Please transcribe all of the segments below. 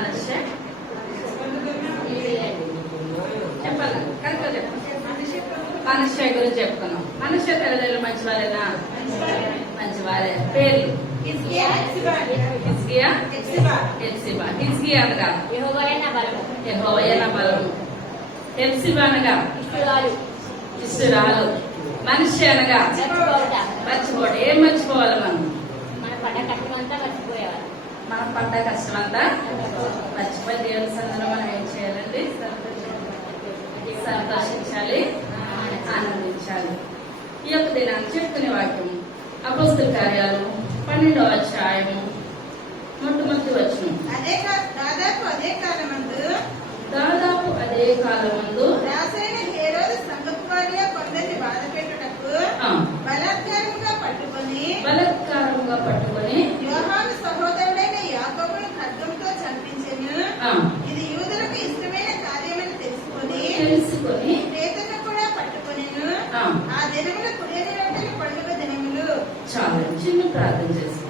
మనస్య చెప్పాలి కరెక్ట్గా చెప్పండి. మనస్య గురించి చెప్పుకున్నాం. మనస్య తల్లిదండ్రులు మంచివారేనా? మంచివారే. పేర్లు హిజ్కియా అనగా యెహోవా బలము. హెప్సిబా అనగా ఇస్రాయేలు. మనిషి అనగా మర్చిపోవడం. ఏం మర్చిపోవాలి మనం? మన పడ్డ కష్టమంతా మర్చిపోయేవారు. మనం పడ్డ కష్టమంతా మర్చిపోయి దేవుని సన్నిధిలో మనం ఏం చేయాలండి? సంతోషించాలి, ఆనందించాలి. ఈ యొక్క దినాన్ని చెప్తున్న వాక్యం అపోస్తల కార్యాలు 12వ అధ్యాయము మొట్టమొదటి వచనం. దాదాపు అదే కాలమందు రాజైన హేరోదు సంఘపు వారిలో కొందరిని బాధపెట్టుటకు బలాత్కారముగా పట్టుకొని యోహాను సహోదరుడైన యాకోబును ఖడ్గంతో చంపించెను. ఇది యూదులకు ఇష్టమైన కార్యమని తెలుసుకొని పేతురును కూడా పట్టుకొనెను. ఆ దినములు పులియని రొట్టెల పండుగ దినములు. చాలా చిన్న ప్రార్థన చేసుకున్నాం.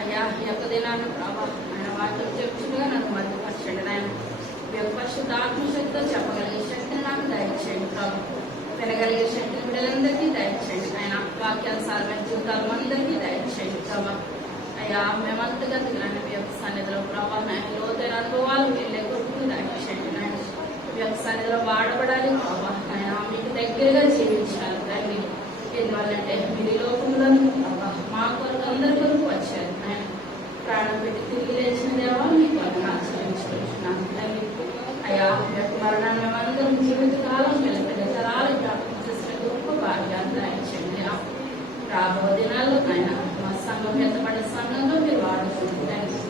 అయ్యా ఈ యొక్క దినాన్ని ప్రభావ ఆయన వాటిలో చెప్పుగా నన్ను మధ్యపరచండి. నాయన మీ యొక్క పరిశుద్ధాత్మ శక్తితో చెప్పగలిగే శక్తిని నాకు దయచేయండి ప్రభావ. వినగలిగే శక్తిని బిడ్డలందరికీ దయచేయండి. ఆయన వాక్యానుసారమైన జీవితాలు అందరికీ దయచేయండి ప్రభావ. అయ్యా మేమంతగా దిగాను మీ యొక్క సన్నిధిలో ప్రభావ. నాయన లోతైన అనుభవాలు వెళ్ళే కొరకు దయచేయండి. నాయన మీ యొక్క సన్నిధిలో వాడబడాలి ప్రభావ. ఆయన మీకు దగ్గరగా జీవించాలి తండ్రి. ఎందువల్లంటే మీరు ఈ లోకంలో మా కొరకు అందరి కొరకు వచ్చారు. ఆయన ప్రాణం పెట్టి తిరిగి లేచిన దేవా మీకు ఆచరించుకుంటున్నాను తండ్రి. అయ్యా యొక్క మరణాన్ని మేమందరం జీవిత కాలం వెళ్తే తరాలు జ్ఞాపకం చేసిన గొప్ప భాగ్యాన్ని దయచేయండి. రాబో దినాల్లో ఆయన మా సంఘం ఎత్తబడ్డ సంఘంలో మీరు వాడుకుంటుంది.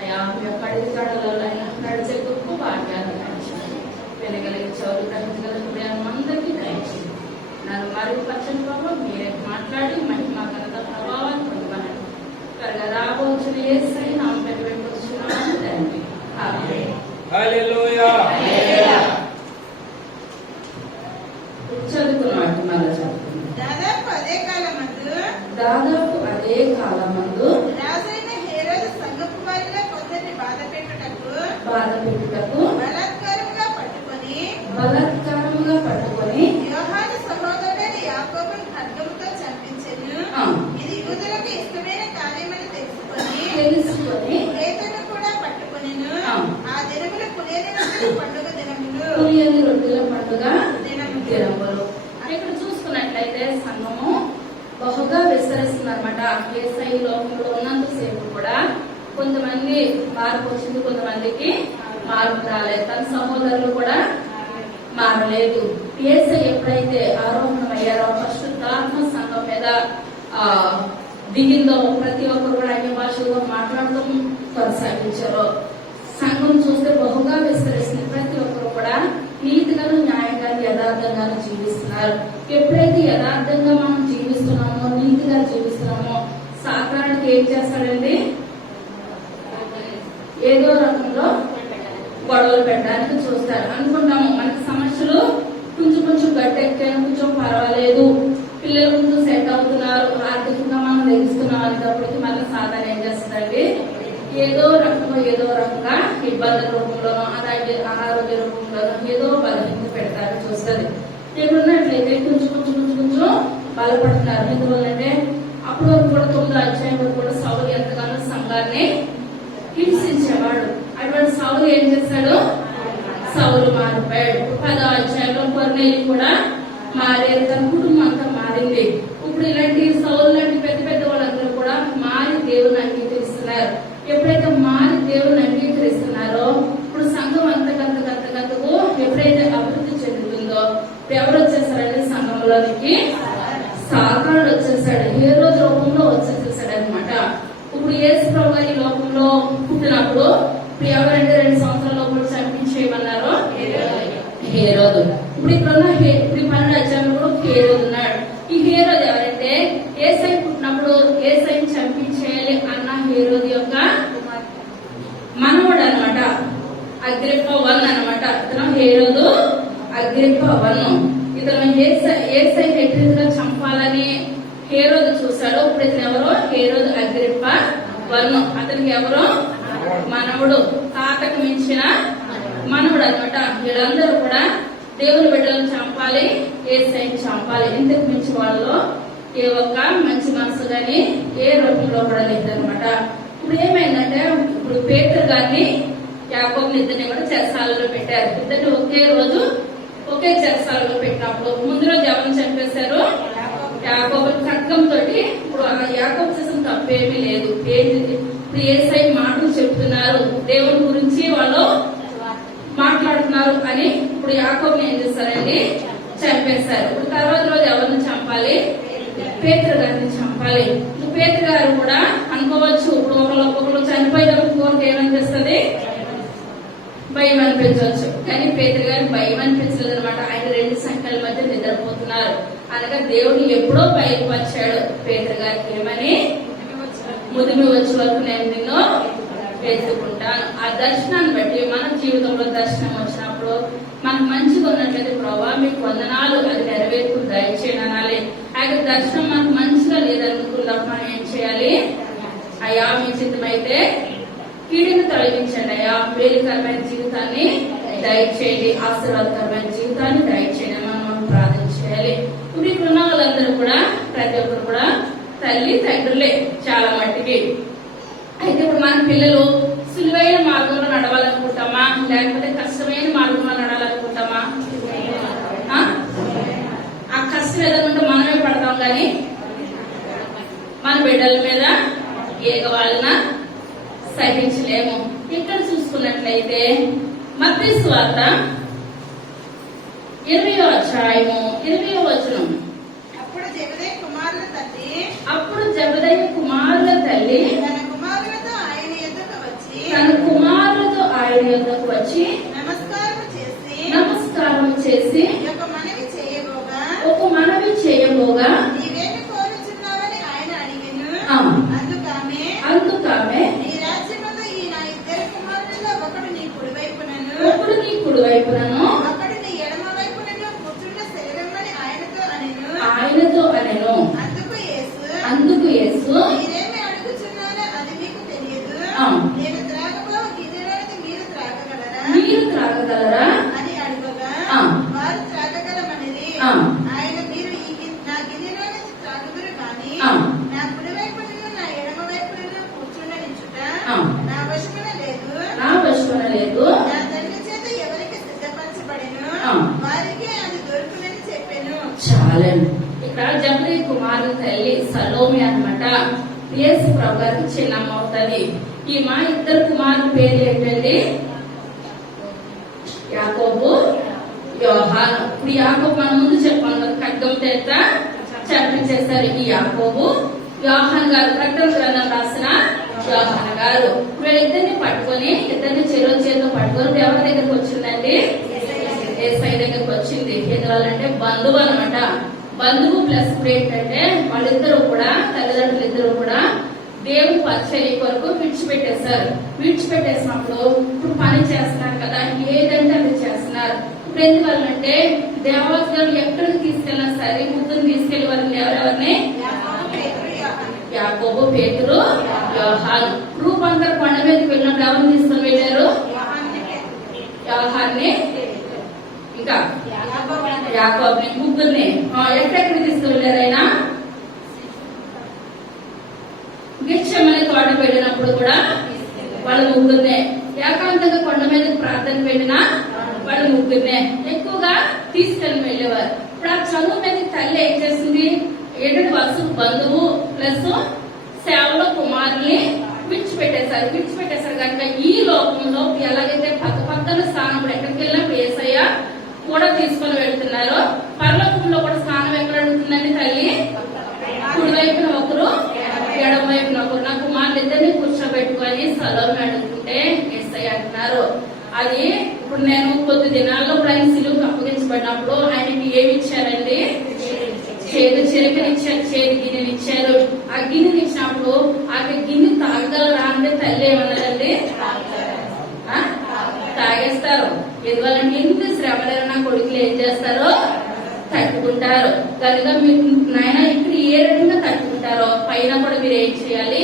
అయ్యా మీ యొక్క అడిగి కడలలో అయినా నడిచే గొప్ప భాగ్యాన్ని దయచేయండి. వెనగలిగి చౌరు గ్రహించగల హృదయాన్ని అందరికీ దయచేయండి. నన్ను మరియు పచ్చని ప్రభావం మీరే మాట్లాడి మహిమ ఘనత ప్రభావాన్ని పొందమని త్వరగా రాబోతున్న యేసయ్య నామమున వేడుకొనుచున్నాను తండ్రి. ఆమేన్. హల్లెలూయా. చదువుకున్నట్టు మళ్ళా చదువుకున్నాం. దాదాపు అదే కాలమందు రాజైన హేరోదు సంఘపు వారిలో కొందరిని బాధపెట్టుటకు బలాత్కారముగా పట్టుకొని యోహాను సహోదరుడైన యాకోబును ఖడ్గంతో చంపించెను. ఇది యూదులకు ఇష్టమైన కార్యమని తెలుసుకొని పేతురును కూడా పట్టుకొనెను. ఆ దినములు పులియని రొట్టెల పండుగ దినములు. ఇక్కడ చూసుకున్నట్లయితే సంఘము బహుగా విస్తరిస్తుంది అనమాట. యేసయ్య లోకంలో ఉన్నంతసేపు కూడా కొంతమంది మార్పు వచ్చింది, కొంతమందికి మార్పు రాలేదు. తన సహోదరులు కూడా మారలేదు. యేసయ్య ఎప్పుడైతే ఆరోహణమయ్యారో పరిశుద్ధాత్మ సంఘం మీద దిగిందో ప్రతి ఒక్కరు కూడా అన్య భాషలో మాట్లాడుతూ కొనసాగించారో సంఘం చూస్తే బహుగా విస్తరిస్తుంది. ప్రతి ఒక్కరు కూడా నీతిగాను న్యాయంగాను యథార్థంగాను జీవిస్తున్నారు. ఎప్పుడైతే యథార్థంగా మనం జీవిస్తున్నామో, నీతిగా జీవిస్తున్నామో, సాతానుడికి ఏం చేస్తాడండి? చూస్తారు. అనుకుంటాము మనకి సమస్యలు కొంచెం కొంచెం గట్టెక్కాను, కొంచెం పర్వాలేదు, పిల్లలు కొంచెం సెట్ అవుతున్నారు, ఆర్థికంగా మనం లభిస్తున్నాం అనేటప్పటికి మళ్ళీ సాధారణ ఏం చేస్తుందండి, ఏదో రకంగా ఇబ్బందుల రూపంలోనో అలాగే అనారోగ్య రూపంలోనో ఏదో బలహీనత పెడతారు చూస్తుంది. ఎప్పుడున్నట్లయితే కొంచెం బలపడుతున్నారు. ఎందువల్లంటే అప్పటి వరకు కూడా 9వ అధ్యాయం వరకు కూడా సౌలు ఎంతగానో సంఘాన్ని హింసించేవాడు. అటువంటి సౌలు ఏం చేశాడు, సౌలు మారిపోయాడు. 10వ అధ్యాయంలో కొర్నేలి కూడా మారేది, తన కుటుంబం అంతా మారింది. ఇప్పుడు ఇలాంటి సౌలు లాంటి పెద్ద పెద్ద వాళ్ళందరూ కూడా మారి దేవుని అంగీకరిస్తున్నారు. ఎప్పుడైతే మారి దేవుని అంగీకరిస్తున్నారో ఇప్పుడు సంఘం అంతకంతకు ఎప్పుడైతే అభివృద్ధి చెందుతుందో ఎవరు వచ్చేసారంటే సంఘంలోనికి సాతానుడు వచ్చేసాడు. ఏ రోజు రూపంలో వచ్చేసేసాడు అనమాట. ఇప్పుడు యేసు ప్రభు గారి లోకంలో పుట్టినప్పుడు ఇప్పుడు ఎవరంటే 2 సంవత్సరాల లోపల చంపించేయమన్నారో హేరోదు. ఇప్పుడు ఇక్కడ 12వ అధ్యాయంలో కూడా హేరోదు ఉన్నాడు. ఈ హేరోదు ఎవరంటే యేసై పుట్టినప్పుడు యేసైని చంపించేయాలి అన్న హేరోదు యొక్క మనవడు అనమాట. అగ్రిప్ప 1 అనమాట. ఇతను హేరోదు అగ్రిప్ప 1. ఇతను యేసైని ఎట్లా చంపాలని హేరోదు చూశాడు. ఇప్పుడు ఇతను ఎవరో హేరోదు అగ్రిప్ప 1. అతనికి ఎవరో మనవుడు, తాతకు మించిన మనవుడు అనమాట. వీళ్ళందరూ కూడా దేవుని బిడ్డలను చంపాలి, యేసైని చంపాలి. ఇంతకు మించి వాళ్ళలో ఏ ఒక్క మంచి మనసు గాని ఏ రూపంలో కూడా లేదనమాట. ఇప్పుడు ఏమైందంటే ఇప్పుడు పేతురు గారిని యాకోబుని ఇద్దరిని కూడా చెరసాలలో పెట్టారు. ఇద్దరిని ఒకే రోజు ఒకే చెరసాలలో పెట్టినప్పుడు ముందు రోజు ఎవరిని చంపేశారు, యాకోబు ఖడ్గంతో. ఇప్పుడు యాకోబు చేసిన తప్పేమీ లేదు. ఇప్పుడు యేసై మాటలు చెప్తున్నారు, దేవుని గురించి వాళ్ళు మాట్లాడుతున్నారు అని ఇప్పుడు యాకోబుని ఏం చేస్తారండి, చంపేశారు. ఇప్పుడు తర్వాత రోజు ఎవరిని చంపాలి, పేతురు గారిని చంపాలి. ఇప్పుడు పేతురు గారు కూడా అనుకోవచ్చు, ఇప్పుడు ఒకళ్ళు చనిపోయేటప్పుడు కోరిక ఏమనిపిస్తుంది, భయం అనిపించవచ్చు. కానీ పేతురు గారికి భయం అనిపించలేదు అనమాట. ఆయన 2 సంఖ్యల మధ్య నిద్రపోతున్నారు. అనగా దేవుడు ఎప్పుడో పైకి వచ్చాడు పేతురు గారికి ఏమని, ముదిమి వచ్చే వరకు నేను నిన్ను వెతుకుంటాను. ఆ దర్శనాన్ని బట్టి మన జీవితంలో దర్శనం వచ్చినప్పుడు మనకు మంచిగా ఉన్నట్లయితే ప్రభావ మీకు వందనాలు, అది నెరవేర్పు దయచేయని అనాలి. అయితే దర్శనం మనకు మంచిగా లేదనుకున్నప్పుడు మనం ఏం చేయాలి, అయ్యా మీ చిత్తమైతే కీడును తొలగించండి, అయ్యా మేలుకరమైన జీవితాన్ని దయచేయండి, ఆశీర్వాదకరమైన జీవితాన్ని దయచేయండి మనం ప్రార్థన చేయాలి. ఇప్పుడు ఇక్కడ ఉన్న వాళ్ళందరూ కూడా ప్రతి ఒక్కరు కూడా తల్లి తండ్రులే చాలా మట్టికి. అయితే ఇప్పుడు మన పిల్లలు సులువైన మార్గంలో నడవాలనుకుంటామా, లేకపోతే కష్టమైన మార్గంలో నడవాలనుకుంటామా? ఆ కష్టం ఏదైనా మనమే పడతాం కానీ మన బిడ్డల మీద ఏగవాళ్ళన సహించలేము. ఇక్కడ చూసుకున్నట్లయితే మత్తయి సువార్త 20వ అధ్యాయము 20వ వచనం. అప్పుడు జెబెదయి కుమారుల తల్లి తన కుమారులతో ఆయన యొద్దకు వచ్చి నమస్కారం చేసి ఒక మనవి చేయబోగా నీవేమి కోరుచున్నావని ఆయన అడిగెను. అందుకామె నీ రాజ్యములో ఈ నా 2 కుమారులలో ఒకడు నీ కుడివైపునను ఒకడు నీ ఎడమ వైపునను కూర్చున్న శరీరమని ఆయనతో అనెను. అందుకు యేసు మీరేమి అడుగుచున్నారో అది మీకు తెలియదు. నేను త్రాగబోవు గిన్నెలోనిది మీరు త్రాగగలరా అని అడుగగా వారు త్రాగగలమనిరి. ఆయన మీరు నా గిన్నెలోనిది త్రాగుదురు గాని నా కుడి వైపునను నా ఎడమ వైపునను కూర్చుండనిచ్చుట నా వశమున లేదు. నా తండ్రి చేత ఎవరికి సిద్ధపరచబడెను వారికి అది దొరుకునని చెప్పెను. చాలండి. ఇక్కడ జబదయి కుమారుల తల్లి సలోమి అన్నమాట. యేసు ప్రభు గారికి చిన్నమ్మ అవుతుంది. ఈ మా 2 కుమారుల పేర్లు ఏంటండి, యాకోబు, యోహాను. ఇప్పుడు యాకోబు మన ముందు చెప్పాను కదా, ఖడ్గం చేత చంపించేస్తారు ఈ యాకోబు. యోహాన్ గారు ప్రకటన గ్రంథం రాసిన యోహాన్ గారు. వీళ్ళిద్దరిని పట్టుకొని చెరువు చేతితో పట్టుకొని ఎవరి దగ్గరకు వచ్చిందండి, యేసయ్య దగ్గరకు వచ్చింది. ఎందువల్లంటే బంధువు అనమాట. బంధువు ప్లస్ ఇప్పుడు ఏంటంటే వాళ్ళిద్దరూ కూడా తల్లిదండ్రులు ఇద్దరు కూడా దేవుని పరిచర్య కొరకు విడిచిపెట్టేశారు. విడిచిపెట్టేసినప్పుడు ఇప్పుడు పని చేస్తున్నారు కదా, ఏదంటే అది చేస్తున్నారు. ఇప్పుడు ఎందువల్లంటే దేవదాసు గారు ఎక్కడికి తీసుకెళ్ళినా సరే ముగ్గురు తీసుకెళ్లి వారిని ఎవరెవరిని యాకోబు, పేతురు, యోహాను. రూపాంతర కొండ మీదకి వెళ్ళినప్పుడు ఎవరిని తీసుకుని వెళ్ళారు? యోహాన్ని, ఇంకా యాకోబుని, ముగ్గురిని ఎక్కడెక్కడ తీసుకుని వెళ్ళారు? ఆయన గెత్సేమనే తోటకు వెళ్ళినప్పుడు కూడా వాళ్ళ ముగ్గురినే, ఏకాంతంగా కొండ మీద ప్రార్థన వెళ్ళినా వాళ్ళ ముగ్గురినే ఎక్కువగా తీసుకెళ్ళి వెళ్ళేవారు. ఇప్పుడు ఆ చదువు మీద తల్లి ఏం చేసింది? ఏంటంటే వరుసకు బంధువు ప్లస్ సేవలో కుమారుల్ని విడిచిపెట్టేశారు కనుక ఈ లోకంలో ఎలాగైతే పక్కన స్థానం ఎక్కడికి వెళ్ళినప్పుడు యేసయ్య కూడా తీసుకొని వెళ్తున్నారు, పరలోకంలో కూడా స్థానం ఎక్కడ అడుగుతుందండి తల్లి? కుడి వైపున ఒకరు, ఎడమ వైపున ఒకరు. నా కుమారులిద్దరిని కూర్చోబెట్టుకొని సలోమి అడుగుతుంటే యేసయ్య అంటున్నారు. అది ఇప్పుడు నేను కొద్ది దినాల్లో ఆయన సిలువకు అప్పగించబడినప్పుడు ఆయనకి ఏమి ఇచ్చారండి? చేదు చిరకనిచ్చారు, చేదు గిన్నెని ఇచ్చారు. ఆ గిన్నెని ఇచ్చినప్పుడు ఆ గిన్నె తాగలరా అంటే తల్లి ఏమన్నదండి? తాగేస్తారు. ఎందువల్లంటే ఎంత శ్రమలేరు నా కొడుకులు ఏం చేస్తారో తట్టుకుంటారు కనుక మీరు నాయన ఇక్కడ ఏ రకంగా తట్టుకుంటారో పైన కూడా మీరు ఏం చేయాలి?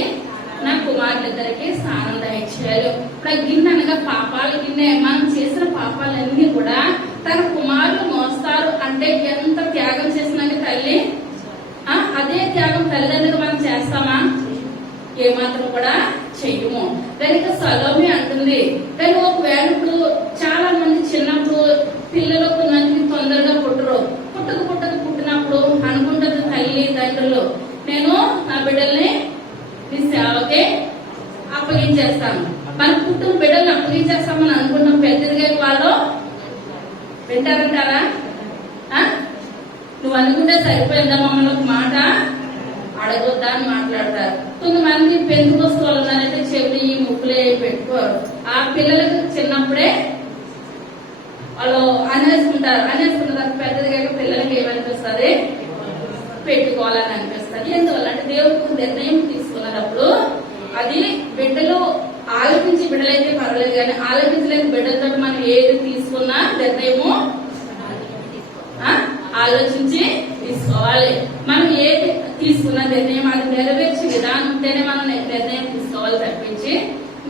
నా కుమారులిద్దరికి స్నానం దయచేయాలి. ఇప్పుడు ఆ గిన్నె అనగా పాపాల గిన్నె. మనం చేసిన పాపాలన్నీ కూడా తన కుమారులు మోస్తారు అంటే ఎంత త్యాగం చేసినాక తల్లి, అదే త్యాగం తల్లిదండ్రులు మనం చేస్తామా? ఏమాత్రం కూడా చెయ్యము. కనుక సలోమి అంటుంది. కానీ ఒకవేళ ఇప్పుడు చాలా మంది చిన్నప్పుడు పిల్లలు కొంతమందికి తొందరగా పుట్టినప్పుడు అనుకుంటుంది తల్లి తండ్రులు, నేను నా బిడ్డల్ని నీ సేవకే అప్పగించేస్తాను. మన పుట్టిన బిడ్డల్ని అప్పగించేస్తామని అనుకుంటాం. పెద్దదిగా వాళ్ళు వింటారంటారా? నువ్వు అనుకుంటే సరిపోయిందా మమ్మల్ని ఒక మాట అడగొద్దా అని మాట్లాడతారు. కొంతమంది పెందుకొస్తూ వాళ్ళు ఉన్నారంటే చెవిని ఈ ముక్కులే పెట్టుకోరు. ఆ పిల్లలకు చిన్నప్పుడే వాళ్ళు అనేసుకుంటారు. అనేసుకున్న తర్వాత పెద్దదిగా పిల్లలకి ఏమనిపిస్తుంది? పెట్టుకోవాలని అనిపిస్తుంది. ఎందువల్ల అంటే దేవుడు నిర్ణయం తీసుకున్నప్పుడు అది బిడ్డలు ఆలోచించి బిడ్డలైతే పర్వాలేదు, కానీ ఆలోచించలేని బిడ్డలతో మనం ఏది తీసుకున్నా నిర్ణయము ఆలోచించి తీసుకోవాలి. మనం ఏది తీసుకున్న నిర్ణయం అది నెరవేర్చే విధానం ఉంటేనే మనం నిర్ణయం తీసుకోవాలి తప్పించి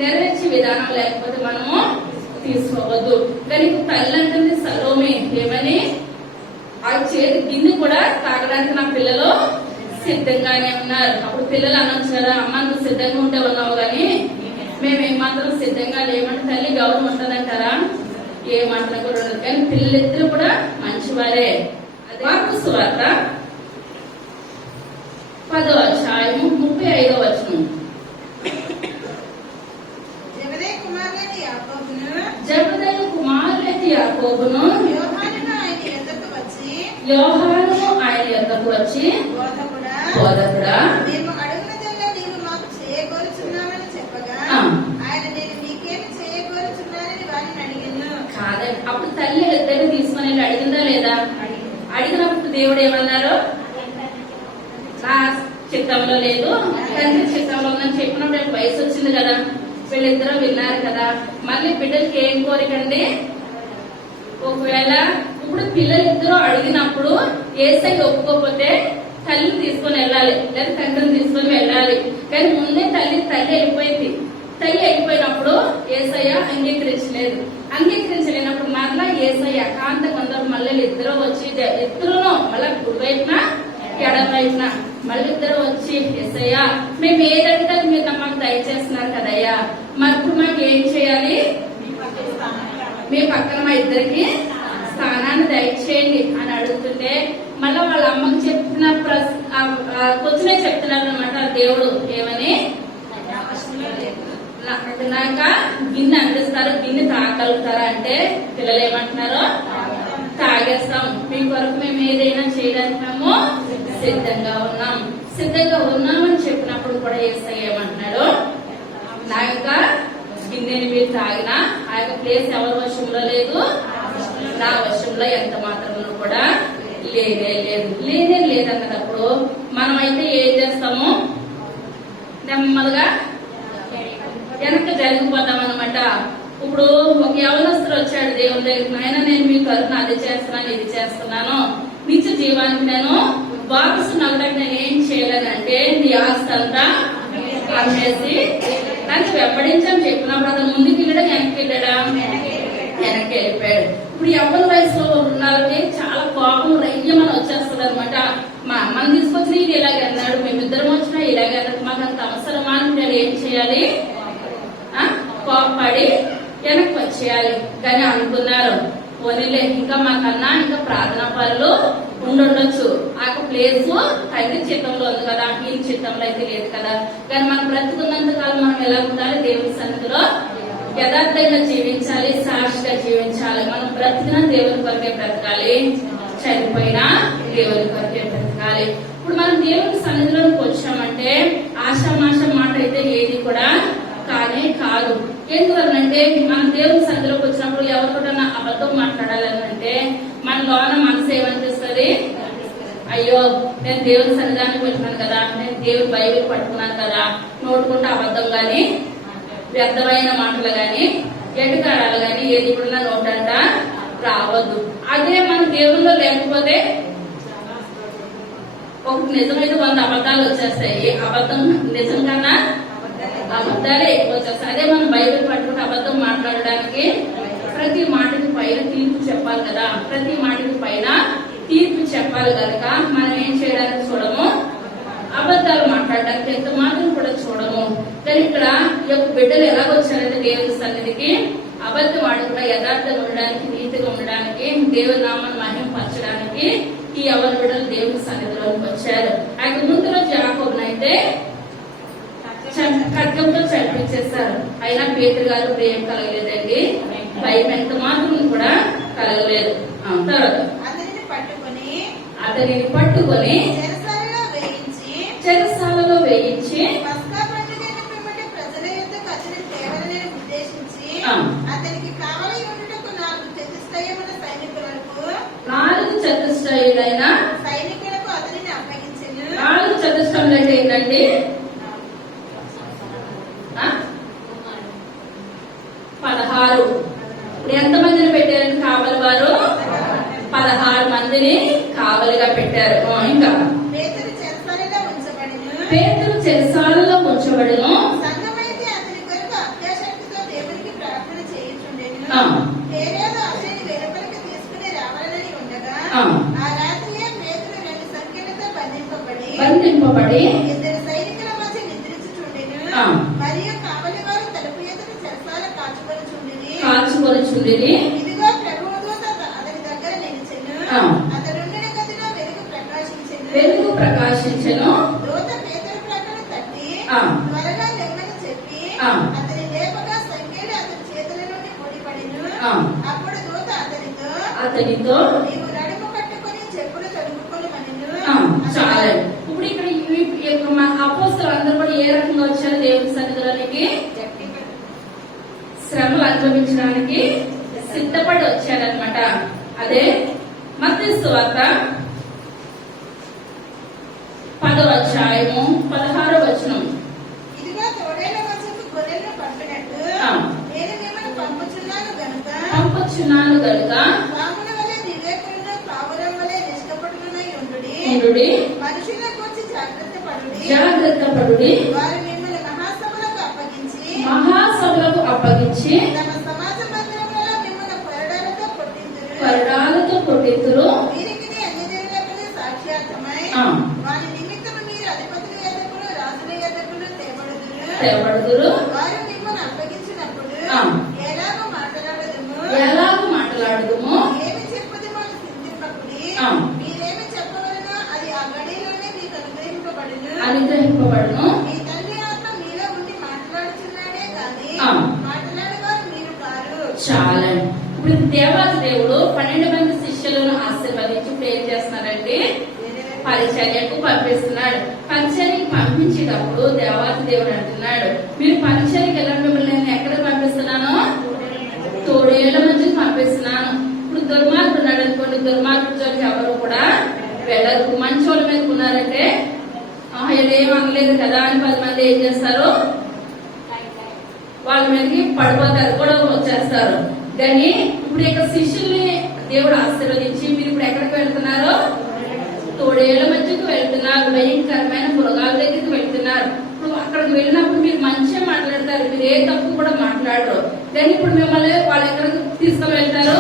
నెరవేర్చే విధానం లేకపోతే మనము తీసుకోవద్దు. కానీ తల్లి అంటుంది సలోమి ఏమని? ఆ చేతి గిన్నె కూడా తాగడానికి నా పిల్లలు సిద్ధంగానే ఉన్నారు. అప్పుడు పిల్లలు అనొచ్చారా, అమ్మ నువ్వు సిద్ధంగా ఉంటే ఉన్నావు కానీ మేమేమాత్రం సిద్ధంగా లేమంటే తల్లి గౌరవం ఉంటుందంటారా? ఏమాత్రం కూడా ఉండదు. కానీ పిల్లలిద్దరు కూడా మంచివారే. మార్కు సువార్త 10వ అధ్యాయము 35వ వచనం. జబదయి కుమారులైన యాకోబును యోహాను ఆయన యొద్దకు వచ్చి బోధకుడా మేము అడుగునదల్లా నీవు మాకు చేయగోరుచున్నామని చెప్పగా ఆయన నేను నీకేమి చేయగోరుచున్నానని వారిని అడిగాను. కాదండి, అప్పుడు తల్లి ఇద్దరిని తీసుకుని వెళ్ళి అడిగిందా లేదా? అడిగినప్పుడు దేవుడు ఏమన్నారు? నా చిత్తంలో లేదు, తండ్రి చిత్తంలో ఉందని చెప్పినప్పుడు వయసు వచ్చింది కదా, వీళ్ళిద్దరూ విన్నారు కదా. మళ్ళీ బిడ్డలకి ఏం కోరికండి? ఒకవేళ ఇప్పుడు పిల్లలిద్దరూ అడిగినప్పుడు యేసయ్య ఒప్పుకోకపోతే తల్లిని తీసుకొని వెళ్ళాలి, లేదా తండ్రిని తీసుకొని వెళ్ళాలి. కానీ ముందే తల్లి వెళ్ళిపోయింది. తల్లి వెళ్ళిపోయినప్పుడు యేసయ్య అంగీకరించలేనప్పుడు మరలా యేసయ్య కాంత కొందరు మళ్ళీ ఇద్దరు వచ్చి ఇద్దరును మళ్ళీ కుడి వైపున ఎడమ వైపున మళ్ళీ ఇద్దరు వచ్చి యేసయ్య మేము ఏదంటే మీరు మాకు దయచేస్తున్నారు కదయ్యా, మరి ఇప్పుడు మాకు ఏం చేయాలి? మీ పక్కన మా ఇద్దరికి స్థానాన్ని దయచేయండి అని అడుగుతుంటే మళ్ళీ వాళ్ళ అమ్మకి చెప్పిన కొంచెమే చెప్తున్నారు అనమాట దేవుడు. ఏమని? నాక గిన్నె అందిస్తారు, గిన్నె తాగలుగుతారా అంటే పిల్లలు ఏమంటున్నారు? తాగేస్తాం, మీ కొరకు మేము ఏదైనా చేయడానికి మేము సిద్ధంగా ఉన్నామని చెప్పినప్పుడు కూడా యేసయ్య ఏమంటున్నాడు? నా యొక్క గిన్నెని మీరు తాగినా ఆ యొక్క ప్లేస్ ఎవరి వశంలో లేదు, నా వశంలో ఎంత మాత్రము కూడా లేనే లేదన్నప్పుడు మనమైతే ఏం చేస్తాము? నెమ్మదిగా వెనక్కి జరిగిపోతాం అనమాట. ఇప్పుడు ఒక యవనస్తుడు వచ్చాడు దేవుని దగ్గరికి, ఆయన నేను మీ తరఫున అది చేస్తున్నాను ఇది చేస్తున్నాను, నిత్య జీవానికి నేను వారసుని అవ్వడానికి నేను ఏం చేయాలనంటే నీ ఆస్తి అంతా అమ్మేసి నాకు వెంబడించని చెప్పినప్పుడు అతను ముందుకు వెళ్ళడా వెనక్కి వెళ్ళడా? వెనక్కి వెళ్ళిపోయాడు. ఇప్పుడు యవ్వన వయసులో ఉన్నారంటే చాలా కోపం రయ్యమని వచ్చేస్తుంది అనమాట. మా అమ్మని తీసుకొచ్చి ఇది ఇలాగే అన్నాడు, మేమిద్దరం వచ్చినా ఇలాగే అన్నాడు, మాకు అంత అవసరమా అని నేను ఏం చేయాలి? కోపపడి వెనక్కి వచ్చేయాలి. కానీ అనుకున్నారు పోనీలే ఇంకా మాకన్నా ఇంకా ప్రార్థనా పనులు ఉండొచ్చు, ఆ ప్లేస్ తండ్రి చిత్తంలో ఉంది కదా, ఈయన చిత్తంలో అయితే లేదు కదా. కానీ మనం బ్రతుకున్నంత కాలం మనం ఎలా ఉండాలి? దేవుని సన్నిధిలో యథార్థంగా జీవించాలి, సాక్షిగా జీవించాలి. మనం బ్రతికిన దేవుని కొరకే బ్రతకాలి, చనిపోయినా దేవుని కొరకే బ్రతకాలి. ఇప్పుడు మనం దేవుని సన్నిధిలోకి వచ్చామంటే ఆశామాష మాట అయితే ఏది కూడా కానే కాదు. ఎందువల్లంటే మనం దేవుని సన్నిధిలోకి వచ్చినప్పుడు ఎవరికైనా అబద్ధం మాట్లాడాలని అంటే మన లోన మనసు ఏమనిపిస్తుంది? అయ్యో నేను దేవుని సన్నిధానికి వచ్చినాను కదా, నేను దేవుని బైబిల్ పట్టుకున్నాను కదా, నోటుకుంటే అబద్ధం గాని వ్యర్థమైన మాటలు గాని ఎటుకారాలు గాని ఏది కూడా నోటంట రావద్దు. అదే మన దేవుల్లో లేకపోతే ఒకటి నిజమైతే 100 అబద్ధాలు వచ్చేస్తాయి. అబద్ధం నిజం కన్నా అబద్ధాలే ఎక్కువ వచ్చేస్తాయి. అదే మనం బైబిల్ పట్టుకుంటే అబద్ధం మాట్లాడడానికి ప్రతి మాటకి పైన తీర్పు చెప్పాలి కదా, ప్రతి మాటకి పైన తీర్పు చెప్పాలి కనుక మనం ఏం చేయడానికి చూడము, అబద్ధాలు మాట్లాడడానికి ఎంత మాత్రం కూడా చూడము. కానీ ఇక్కడ బిడ్డలు ఎలాగొచ్చారంటే దేవుని సన్నిధికి అబద్ధం ఆడకుండా యథార్థంగా ఉండడానికి, నీతిగా ఉండడానికి, దేవుని నామాన్ని మహిమపరచడానికి ఈ ఎవరి బిడ్డలు దేవుని సన్నిధిలోకి వచ్చారు. అయితే ముందు రోజు యాకోబునైతే ఖడ్గంతో చంపించేస్తారు. అయినా పేతురు గారు ప్రేమ కలగలేదండి, భయం ఎంత మాత్రం కూడా కలగలేదు. తర్వాత అతనిని పట్టుకొని చెరసాలలో వేయించి నాలుగు చతుష్టయులైన సైనికులకు అతనిని అప్పగించెను. 4 చతుష్టములు అంటే ఏంటండి? 16. ఇప్పుడు ఎంత మందిని పెట్టారని కావలి వారు? 16 మందిని కావలిగా పెట్టారు. ఇంకా పేతురు చెరసాలలో ఉంచబడును. సంఘమైతే అతని కొరకు అత్యాశక్తితో దేవునికి ప్రార్థన చేయుచుండెను. పేరేదో అతనిని వెలుపలికి తీసుకుని రావాలని ఉండగా ఆ రాత్రియే పేతురు 2 సంఖ్యలతో బంధింపబడి 2 సైనికుల మధ్య నిద్రించుచుండెను. మరియు కావలి వారు తలుపు ఎదుట చెరసాల కాచుకొనుచుండిరి. ఇదిగో ప్రభువు దూత అతని దగ్గర నిలిచెను. అతడుండిన గదిలో వెలుగు ప్రకాశించెను. దూత పేతురు ప్రక్కన తట్టి త్వరగా లెమ్మని చెప్పి అతని లేపగా సంఖ్యలు అతని చేతుల నుండి ఊడిపడెను. అప్పుడు దూత అతనితో నీవు నడుము కట్టుకొని చెప్పులు తొడుగుకొనుమనెను. చాలా. ఇప్పుడు ఇక్కడ మా అపోస్తలులు అందరూ కూడా ఏ రకంగా వచ్చారు దేవుని సన్నిధిలోనికి? శ్రమలు అనుభవించడానికి సిద్ధపడి వచ్చారనమాట. అదే మత్తయి సువార్త 10వ అధ్యాయము 16వ వచనం. ఇదిగో తోడేళ్ల వశకు గొర్రెలను పంపినట్టు నేను మిమ్మల్ని పంపుచున్నాను గనుక పాముల వలె వివేకులను పావురం వలె నిష్కపటులై ఉండుడి. మనుషుల గురించి జాగ్రత్త పడుడి. వారు మిమ్మల్ని మహాసభలకు అప్పగించి తమ సమాజ మందిరములలో మిమ్మల్ని కొరడాలతో కొట్టింతురు. వీరికి అన్యజనులకు సాక్ష్యార్థమై వారి నిమిత్తము మీరు అధిపతుల యొద్దకును రాజుల యొద్దకును తేబడుదురు. వారు మిమ్మల్ని అప్పగించినప్పుడు ఎలాగో మాట్లాడదుము, ఏమి చెప్పుది మాకు చింతింపకుడి. మీరేమి చెప్పవలనో అది ఆ గడిలోనే మీకు అనుగ్రహింపబడును. మీ తండ్రి ఆత్మ మీలో ఉండి మాట్లాడుచున్నాడే కానీ మాట్లాడేవారు మీరు కారు. చాలా. ఇప్పుడు దేవాది దేవుడు 12 మంది శిష్యులను ఆశీర్వదించి ఏం చేస్తున్నారంటే పరిచర్యకు పంపిస్తున్నాడు. పరిచర్యకు పంపించేటప్పుడు దేవాది దేవుడు అంటున్నాడు, మీరు పరిచర్యకి వెళ్ళండి, మిమ్మల్ని నేను ఎక్కడికి పంపిస్తున్నాను? తోడేళ్ల మధ్యకి పంపిస్తున్నాను. ఇప్పుడు దుర్మార్గుడు ఉన్నాడు అనుకోండి, దుర్మార్గుడు జోలికి ఎవరు కూడా వెళ్ళరు. మంచి వాళ్ళ మీద ఉన్నారంటే ఆయన ఏం అనలేదు కదా అని 10 మంది ఏం చేస్తారు, వాళ్ళ మీదకి పడిపోతారు, కూడా వచ్చేస్తారు. కానీ ఇప్పుడు ఇక్కడ శిష్యుల్ని దేవుడు ఆశీర్వదించి మీరు ఇప్పుడు ఎక్కడికి వెళ్తున్నారు, తోడేళ్ల మధ్యకు వెళ్తున్నారు, భయంకరమైన మృగాల దగ్గరికి వెళ్తున్నారు. ఇప్పుడు అక్కడికి వెళ్ళినప్పుడు మీరు మంచిగా మాట్లాడతారు, మీరు ఏ తప్పు కూడా మాట్లాడరు. కానీ ఇప్పుడు మిమ్మల్ని వాళ్ళు ఎక్కడికి తీసుకొని వెళ్తారు,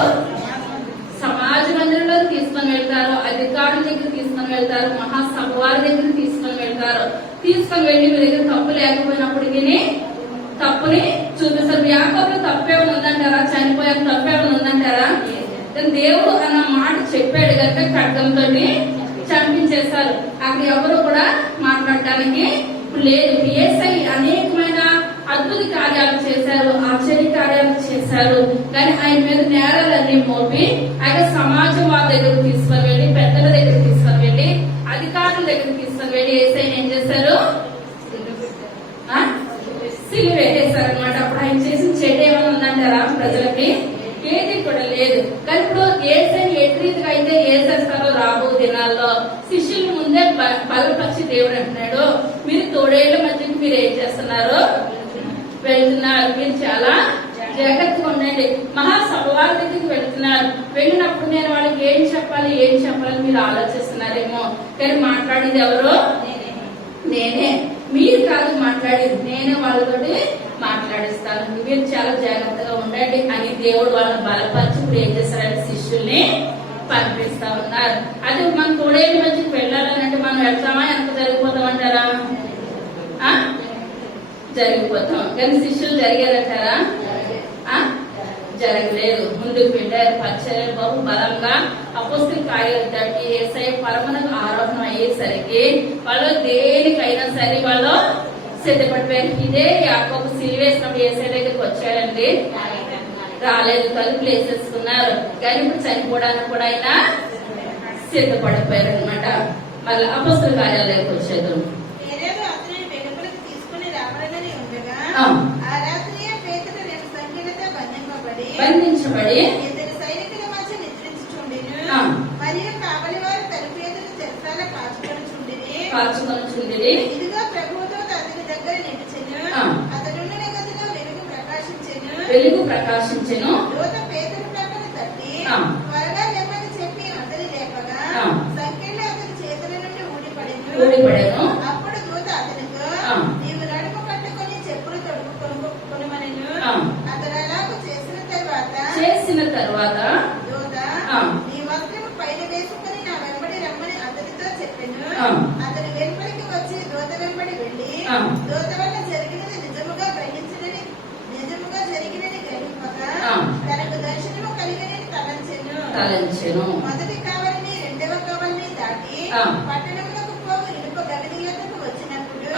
సమాజ మందిరంలో తీసుకొని వెళ్తారు, అధికారుల దగ్గర తీసుకొని వెళ్తారు, మహాసభ వారి దగ్గర తీసుకొని వెళ్తారు. తీసుకొని వెళ్ళి మీ దగ్గర తప్పు లేకపోయినప్పటికీ తప్పుని చూపిస్తారు. యాకోబులో తప్పేమైనా ఉందంటారా, చనిపోయాక తప్పేమైనా ఉందంటారా? దేవుడు అన్న మాట చెప్పాడు కనుక ఖడ్గంతో చంపించేశారు. అక్కడ ఎవరు కూడా మాట్లాడటానికి లేదు. యేసయ్య అనేకమైన అద్భుత కార్యాలు చేశారు, ఆశ్చర్య కార్యాలు చేశారు. కానీ ఆయన మీద నేరాలన్నీ మోపి ఆయన సమాజం వాళ్ళ దగ్గర తీసుకొని వెళ్ళి, పెద్దల దగ్గర తీసుకొని వెళ్ళి, అధికారుల దగ్గర తీసుకొని వెళ్ళి యేసయ్యని ఏం చేశారు, సిలువ వేసేశారు అనమాట. అప్పుడు ఆయన చేసిన చెడు ఏమైనా ఉందంటారా ప్రజలకి? ఏది కూడా లేదు. కానీ ఇప్పుడు యేసయ్యని ఎటు రీతిగా అయితే వేసేస్తారో రాబో దినాల్లో శిష్యుల ముందే బలపరిచి దేవుడు అంటున్నాడు, మీరు తోడేళ్ల మధ్యకి మీరు ఏం చేస్తున్నారు, వెళ్తున్నారు, మీరు చాలా జాగ్రత్తగా ఉండండి. మహాసభ వారి దగ్గరికి వెళ్తున్నారు. వెళ్ళినప్పుడు నేను వాళ్ళకి ఏం చెప్పాలి మీరు ఆలోచిస్తున్నారేమో. కానీ మాట్లాడేది ఎవరు, నేనే, మీరు కాదు మాట్లాడేది, నేనే వాళ్ళతోటి మాట్లాడిస్తాను, మీరు చాలా జాగ్రత్తగా ఉండండి అని దేవుడు వాళ్ళని బలపరిచి ఇప్పుడు ఏం చేస్తారంటే శిష్యుల్ని పంపిస్తా ఉన్నారు. అది మనం తోడేళ్ళ మధ్యకి వెళ్ళాలంటే మనం వెళ్తామా, ఎంత జరిగిపోతామంటారా? జరిగిపోతాం. కానీ శిష్యులు జరిగేదంటారా? జరగలేదు. ముందుకు వెళ్ళారు, పరిచర్యలు బహు బలంగా అపోస్తల కార్యాలు దాటి యేసయ్య పరమనకు ఆరోహణం అయ్యేసరికి వాళ్ళు దేనికైనా సరే వాళ్ళు సిద్ధపడిపోయారు. ఇదే యాకోబు సిలువేసినప్పుడు యేసయ్య దగ్గరికి వచ్చాడండి, రాలేదు, తలుపులు వేసేసుకున్నారు. కానీ ఇప్పుడు చనిపోవడానికి కూడా ఆయన సిద్ధపడిపోయారు అనమాట. మళ్ళీ అపోస్తల కార్యాలయానికి వచ్చేది. బంధించబడి ఇద్దరు సైనికుల మధ్య నిద్రించుచుండెను, మరియు కావలి వారు తలుపు ఎదుట చెరసాల కాచుకొనుచుండిరి. ఇదిగో ప్రభువుతో అతని దగ్గర నిలిచెను, అతడున్న గదిలో వెలుగు ప్రకాశించెను. దూత పేతురు ప్రక్కన తట్టి త్వరగా లేమని చెప్పి అతని లేపగా సంకెళ్ళు అతని చేతుల నుండి ఊడిపడెను. అప్పుడు దూత అతనితో, నీవు నడుము కట్టుకొని చెప్పులు తొడుగుకొనుమనెను. అతడు అలాగూ చేసిన తర్వాత దూత, నీ వస్త్రము పైన వేసుకుని నా వెంబడి రమ్మని అతనితో చెప్పెను. అతను వెంబడికి వచ్చి దూత వెంబడి వెళ్లి దూత వల్ల జరిగినది నిజముగా జరిగినది గ్రహింపక తనకు దర్శనము కలిగినది తలంచెను. మొదటి కావలిని రెండవ కావలిని దాటి పట్టణములకు పోగు ఇనుప గవిని యొద్దకు వచ్చినప్పుడు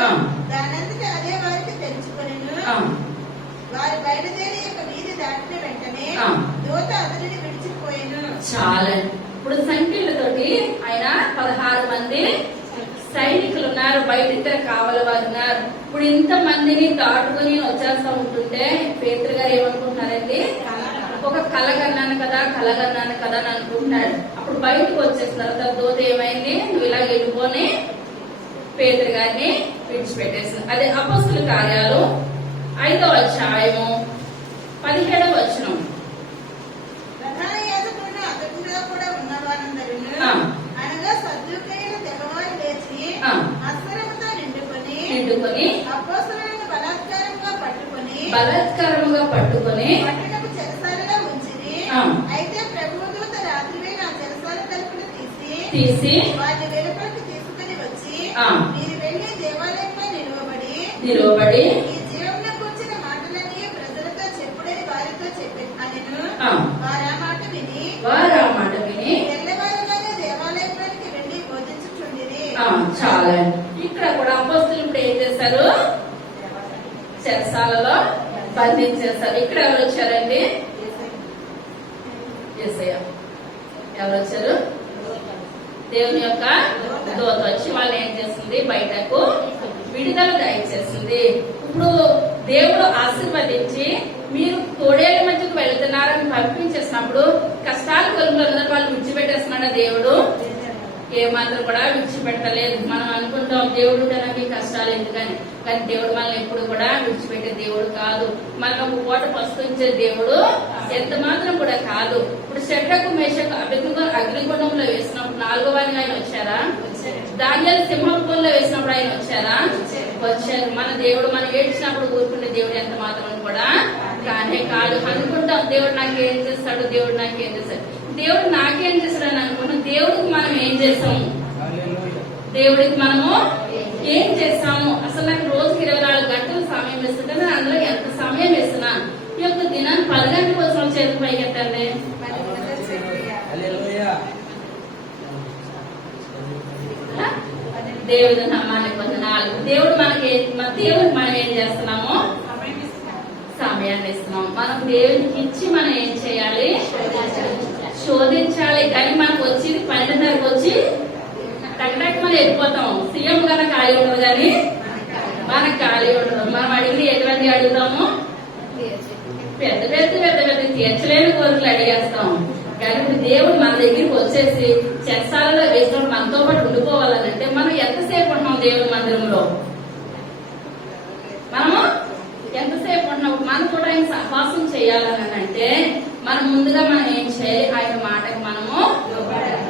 దానంతటి అదే వారికి తెలుసుకొనెను. వారు బయలుదేరి ఒక వీధి దాటిన వెంటనే దూత అతనిని విడిచిపోయాను. చాలా ఇప్పుడు సంఖ్యలతోటి ఆయన 16 మంది సైనికులు ఉన్నారు, బయట ఇద్దరు కావలి వారు ఉన్నారు. ఇప్పుడు ఇంత మందిని దాటుకుని వచ్చేస్తా ఉంటుంటే పేతురు గారు ఏమనుకుంటున్నారండి, ఒక కలగన్నాను కదా అని అనుకుంటున్నాడు. అప్పుడు బయటకు వచ్చేస్తున్నారు. తర్వాత దూత ఏమైంది, నువ్వు ఇలా వెళ్ళిపోని పేతురు గారిని విడిచిపెట్టేసింది. అదే అపోస్తల కార్యాలు 5వ అధ్యాయము 17వ వచనం. ప్రధాన యాజకుడును అతడుగా కూడా ఉన్నవారందరూ అనగా సద్దూకయ్యులు తెగవారు లేచి అస్వరముతో నిండుకొని అపోస్తలులను బలాత్కారముగా పట్టుకొని పట్టణపు చెరసాలలో ఉంచిరి. అయితే ప్రభువు దూత రాత్రివేళ ఆ చెరసాల తలుపులు తీసి వారిని వెలుపలికి తీసుకుని వచ్చి మీరు వెళ్లి దేవాలయంపై నిలువబడి ఈ జీవమును కూర్చిన మాటలన్నీ ప్రజలతో చెప్పుడని వారితో చెప్పెను. వారు ఆ మాట విని తెల్లవారుగానే దేవాలయంలోనికి వెళ్లి బోధించుచుండిరి. చాలా ఇక్కడ కూడా అపోస్తలులు ఇప్పుడు ఏం చేశారు, చెరసాలలో బంధించేస్తారు. ఇక్కడ ఎవరు వచ్చారండి, యేసయ్య. ఎవరు వచ్చారు, దేవుని యొక్క దూత వచ్చి వాళ్ళు ఏం చేస్తుంది, బయటకు విడుదల దయచేసింది. ఇప్పుడు దేవుడు ఆశీర్వదించి మీరు తోడేళ్ల మధ్యకు వెళ్తున్నారని పంపించేసినప్పుడు కష్టాలు కలుగుతున్నారు, వాళ్ళు విడిచిపెట్టేస్తున్నాడు దేవుడు. ఏ మాత్రం కూడా విడిచిపెట్టలేదు. మనం అనుకుంటాం దేవుడు నాకు కష్టాలు ఎందుకని, కానీ దేవుడు మనల్ని ఎప్పుడు కూడా విడిచిపెట్టే దేవుడు కాదు. మనకు ఒక పూట పస్తుంచే దేవుడు ఎంత మాత్రం కూడా కాదు. ఇప్పుడు షడ్రకు మేషకు అగ్నిగుండంలో వేసినప్పుడు 4వ వారిని ఆయన వచ్చారా? దానియేలు సింహపురంలో వేసినప్పుడు ఆయన వచ్చారా? వచ్చారు. మన దేవుడు మనం ఏడ్చినప్పుడు ఊరుకునే దేవుడు ఎంత మాత్రం కూడా కానే కాదు. అనుకుంటాం దేవుడు నాకేం చేస్తాడు, దేవుడు నాకేం చేస్తాడు, దేవుడు నాకేం చేస్తాడు అని అనుకుంటాం. దేవుడికి మనం ఏం చేస్తాము? దేవుడికి మనము ఏం చేస్తాము? అసలు నాకు రోజుకి 24 గంటలు సమయం ఇస్తుంటే నేను అందులో ఎంత సమయం ఇస్తున్నా? ఈ యొక్క దినాన్ని 10 గంటల కోసం చేతి పైకి ఎత్తండి. దేవుడి నామానికి వందనాలు. దేవుడికి మనం ఏం చేస్తున్నాము? సమయాన్ని ఇస్తున్నాం. మనం దేవుడికి ఇచ్చి మనం ఏం చేయాలి? శోధించాలి. కానీ మనకు వచ్చి 12:30కి వచ్చి టక్ మనం వెళ్ళిపోతాం. సీఎం కన్నా ఖాళీ ఉండదు, కానీ మనకు ఖాళీ ఉండదు. మనం అడిగి ఎటువంటి అడుగుతాము? పెద్ద పెద్ద పెద్ద పెద్ద తీర్చలేని కోరికలు అడిగేస్తాం. కానీ ఇప్పుడు దేవుడు మన దగ్గరికి వచ్చేసి చెరసాలలో వేసినప్పుడు మనతో పాటు ఉండిపోవాలనంటే మనం ఎంతసేపు ఉంటున్నాం దేవుడి మందిరంలో? మనము ఎంతసేపు ఉంటున్నాం? మనం కూడా ఆయన సహవాసం చేయాలని అంటే మనం ముందుగా మనం ఏం చేయాలి? ఆయన మాటకు మనము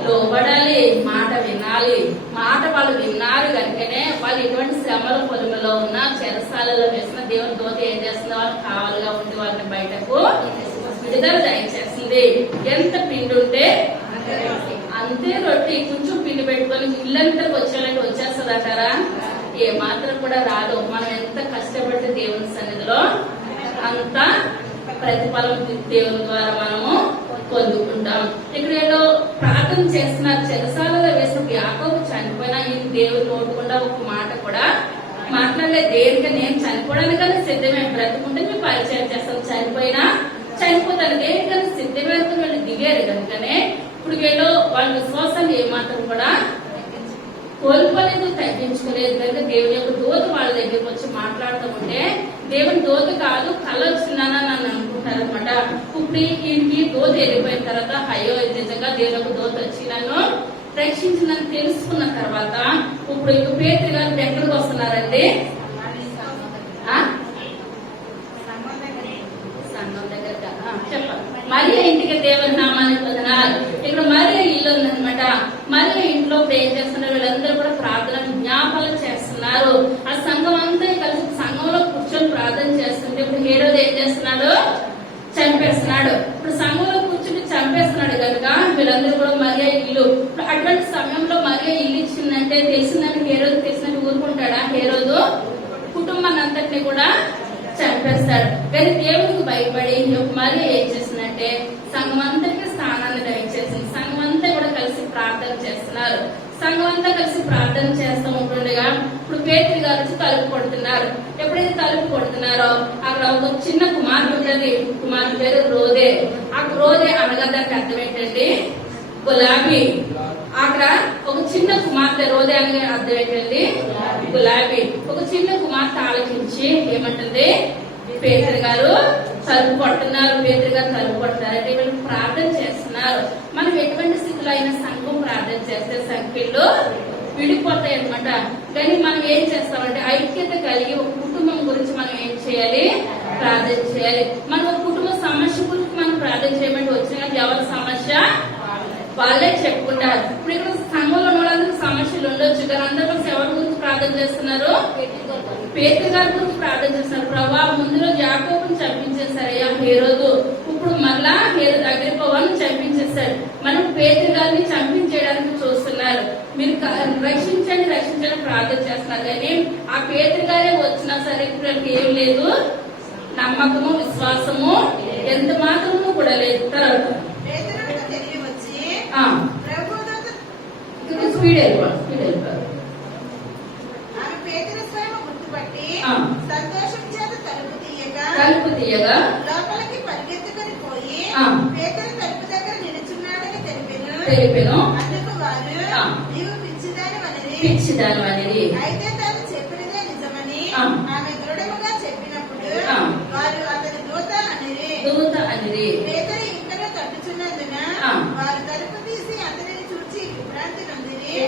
లోబడాలి, మాట వినాలి. మాట వాళ్ళు విన్నారు కనుకనే వాళ్ళు ఎటువంటి శ్రమల పొలుములో ఉన్న చెరసాలలో వేసిన దేవుని దూత ఏం చేస్తుంది? వాళ్ళు కావాలిగా ఉండి వాళ్ళని బయటకు విడుదల దయచేస్తుంది. ఎంత పిండి ఉంటే అంతే రొట్టి. కొంచెం పిండి పెట్టుకొని ఇల్లంతా వచ్చేలాంటి వచ్చేస్తుంది అంటారా? ఏ మాత్రం కూడా రాదు. మనం ఎంత కష్టపడితే దేవుని సన్నిధిలో అంత ప్రతిఫలం దేవుని ద్వారా మనము పొందుకుంటాం. ఇక్కడ ఏదో ప్రార్థన చేస్తున్నారు. చెరసాలలో వేసిన యాకోబు చనిపోయినా ఈ దేవుడు నోటుకుండా ఒక మాట కూడా మాట్లాడలేదు. దేనిక నేను చనిపోవడానికన్నా సిద్ధమే, బ్రతుకుంటే మేము పరిచయం చేస్తాం, చనిపోతాను దేనికన్నా సిద్ధమే వీళ్ళు దిగారు కనుకనే ఇప్పుడు వీళ్ళు వాళ్ళ విశ్వాసాన్ని ఏమాత్రం కూడా కోల్పోలేదు, తగ్గించుకోలేదు. కనుక దేవుని యొక్క దూత వాళ్ళ దగ్గరికి వచ్చి మాట్లాడుతూ ఉంటే దేవుని దూత కాదు కళ వచ్చిందని నన్ను అనుకుంటారు అనమాట. ఇప్పుడు ఈ దూత వెళ్ళిపోయిన తర్వాత అయ్యో నిజంగా దేవుని యొక్క దూత వచ్చి నన్ను రక్షించిందని తెలుసుకున్న తర్వాత ఇప్పుడు ఇక పేతురు గారు ఎక్కడికి వస్తున్నారండి? సంఘం దగ్గర చెప్పండి. మరియ ఇంటికి దేవుని నామానికి వందనాలు. ఇక్కడ మరియ ఇల్లు ఉందనమాట. మరియ ఇంట్లో ఏం చేస్తున్నారు? వీళ్ళందరూ కూడా ప్రార్థన జ్ఞాపనలు చేస్తున్నారు. ఆ సంఘం అంతా కలిసి సంఘంలో కూర్చొని ప్రార్థన చేస్తుంటే ఇప్పుడు హేరోదు ఏం చేస్తున్నాడు? చంపేస్తున్నాడు. ఇప్పుడు సంఘంలో కూర్చుని చంపేస్తున్నాడు కనుక వీళ్ళందరూ కూడా మరియ ఇల్లు. అటువంటి సమయంలో మరియ ఇల్లు ఇచ్చిందంటే తెలిసిందని హేరోదు తెలిసినట్టు ఊరుకుంటాడా? హేరోదు కుటుంబాన్ని అంతటిని కూడా చంపేస్తాడు. కానీ దేవుడికి భయపడి మరి ఏం చేసిందంటే సంఘం అంతటికి స్థానాన్ని దయచేసింది. సంఘం అంతా కూడా కలిసి ప్రార్థన చేస్తున్నారు. సంఘం అంతా కలిసి ప్రార్థన చేస్తూ ఉంటుండగా ఇప్పుడు పేతురు గారు వచ్చి తలుపు కొడుతున్నారు. ఎప్పుడైతే తలుపు కొడుతున్నారో అక్కడ ఒక చిన్న కుమార్తె ఉంటుంది. కుమార్తె పేరు రోదే. ఆ రోదే అనగా దానికి అర్థం ఏంటండి? గులాబీ. అక్కడ ఒక చిన్న కుమార్తె రోదే అనే అర్థం ఏంటండి? గులాబీ. ఒక చిన్న కుమార్తె ఆలోచించి ఏమంటుంది? పేతురు గారు తలుపు కొడుతున్నారు. పేతురు గారు తలుపు కొడుతున్నారు అంటే వీళ్ళు ప్రార్థన చేస్తున్నారు. మనం ఎటువంటి స్థితిలో అయినా సంఘం ప్రార్థన చేస్తే సంఖ్యలు విడిపోతాయి అనమాట. కానీ మనం ఏం చేస్తామంటే ఐక్యత కలిగి ఒక కుటుంబం గురించి మనం ఏం చేయాలి? ప్రార్థన చేయాలి. మనం ఒక కుటుంబ సమస్య గురించి మనం ప్రార్థన చేయమంటే వచ్చిన ఎవరి సమస్య వాళ్ళే చెప్పుకుంటారు. ఇప్పుడు ఇక్కడ సంఘంలో వాళ్ళందరికీ సమస్యలు ఉండొచ్చు, కానీ అందరూ ఎవరి గురించి ప్రార్థన చేస్తున్నారు? పేతురు గారి గురించి ప్రార్థన చేస్తున్నారు. ప్రభా ముందులో యాకోబుని చంపించేశారయ్యా హేరోదు, ఇప్పుడు మళ్ళా హేరోదు అగ్రిప్పని చంపించేశారు, మనం పేతురు గారిని చంపించేయడానికి చూస్తున్నారు, మీరు రక్షించండి రక్షించండి ప్రార్థన చేస్తున్నారు. కానీ ఆ పేతురు గారే వచ్చినా సరే ఇప్పుడు ఏం లేదు, నమ్మకము విశ్వాసము ఎంత మాత్రము కూడా లేదు. తర్వాత స్పీడ్ వెళ్ళిపోవాలి. సంతోషం చేత తలుపు తీయగా లోపలికి పరిగెత్తుకొని పోయి పేతురు తలుపు దగ్గర నిలుచున్నాడని తెలిపెను. అందుకు వారు నీవు పిచ్చిదానివనిరి. అయితే తాను చెప్పినదే నిజమని ఆమె దృఢముగా చెప్పినప్పుడు వారు అతని దూత అనిరి. పేతురు ఇంకనూ తట్టుచున్నందున వారు తలుపు తీసి అతనిని చూచి విభ్రాంతి నొందిరి.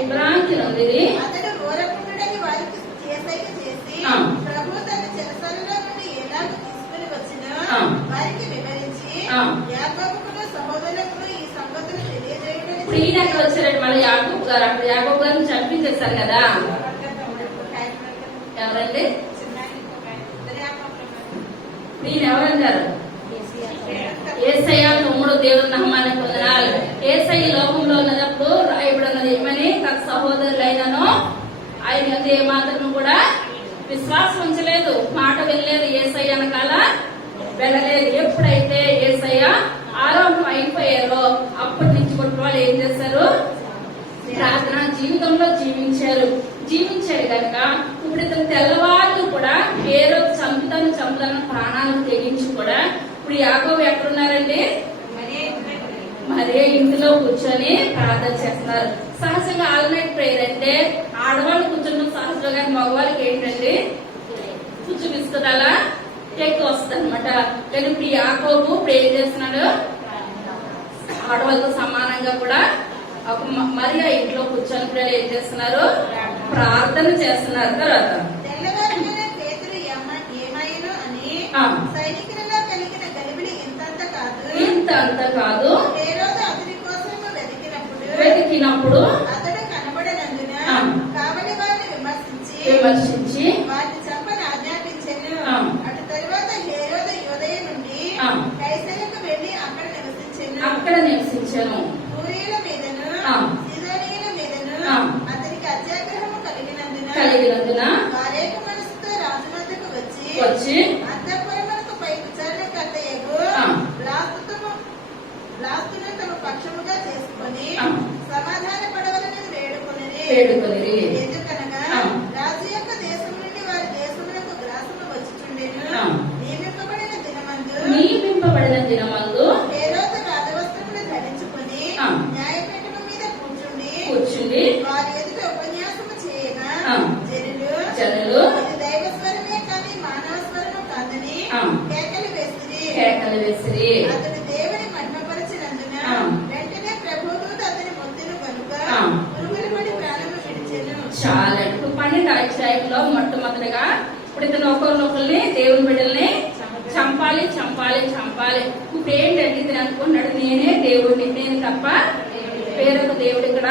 ఎక్కడ వచ్చారండి మళ్ళీ యాకోబు గారు. అక్కడ యాకోబు గారిని చంపించేశారు కదా. ఎవరండి నేను ఎవరంటారు? యేసయ్య తమ్ముడు, దేవుని నామానికి వందనాలు. యేసయ్య లోకంలో ఉన్నప్పుడు రాయబడి ఉన్నది ఏమని? తన సహోదరులైనను ఆయన యందు ఏ మాత్రం కూడా విశ్వాసం ఉంచలేదు, మాట వెళ్ళలేదు, యేసయ్య అనకాల వెళ్ళలేదు. ఎప్పుడైతే యేసయ్య ఆరంభం అయిపోయారో అప్పటి నుంచి కొట్టు వాళ్ళు ఏం చేశారు? ప్రార్థన జీవితంలో జీవించారు కనుక ఇప్పుడు ఇతను తెల్లవాళ్ళు కూడా ఏ రోజు చంపుతాను ప్రాణాలను తెగించి కూడా ఇప్పుడు యాకోబు ఎక్కడున్నారండి? మరే ఇంటిలో కూర్చొని ప్రార్థన చేస్తున్నారు. సహజంగా ఆల్ నైట్ ప్రేయర్ అంటే ఆడవాళ్ళు కూర్చున్న సహజంగా, కానీ మగవాళ్ళకి ఏంటండి కూర్చు విసుకుదల ఎక్కువ వస్తుంది అనమాట. కానీ ఇప్పుడు యాకోబు ప్రేయర్ చేస్తున్నాడు, ఆడవాళ్ళతో సమానంగా కూడా ఒక మరి ఆ ఇంట్లో కూర్చొని పిల్లలు ఏం చేస్తున్నారు? ప్రార్థన చేస్తున్నారు. తర్వాత ఇంత అంత కాదు, వెతికినప్పుడు అతడు కనబడనందున కావలి వారిని విమర్శించి వారిని చంపని ఆజ్ఞాపించెను. అటు తరువాత హేరోదు యూదయ నుండి కైసరకు వెళ్లి అక్కడ నివసించెను. పూరీల మీదను సీదోనీయుల మీదను అతనికి అత్యాగ్రహము కలిగినందున వారేక మనసుతో రాజు వద్దకు వచ్చి అంతఃపురమునకు పై విచారణకర్తయగు బ్లాస్తును తమ పక్షముగా చేసుకొని సమాధాన పడవలని వేడుకొని ఎందుకనగా రాజు యొక్క దేశం నుండి వారి దేశములకు గ్రాసము వచ్చుచుండెను. నియమింపబడిన దినమందు హేరోదు రాజవస్త్రములు ధరించుకొని న్యాయపీఠము మీద కూర్చుండి వారి ఎదుట ఉపన్యాసము చేయగా జనులు ఇది దైవ స్వరమే కానీ మానవ స్వరము కాదని కేకలు వేసిరి. అతడు దేవుని మహిమపరచినందున వెంటనే ప్రభుదూత అతని మొద్దును కనుక పురుగులు పడి ప్రాణము విడిచెను. చాలా ఇప్పుడు 12వ అధ్యాయంలో మొట్టమొదటిగా ఇప్పుడు ఇతను ఒకరినొకరిని దేవుని బిడ్డల్ని చంపాలి. ఇప్పుడు ఏంటంటే ఇతను అనుకున్నాడు నేనే దేవుడిని, నేను తప్ప వేరొక దేవుడు ఇక్కడ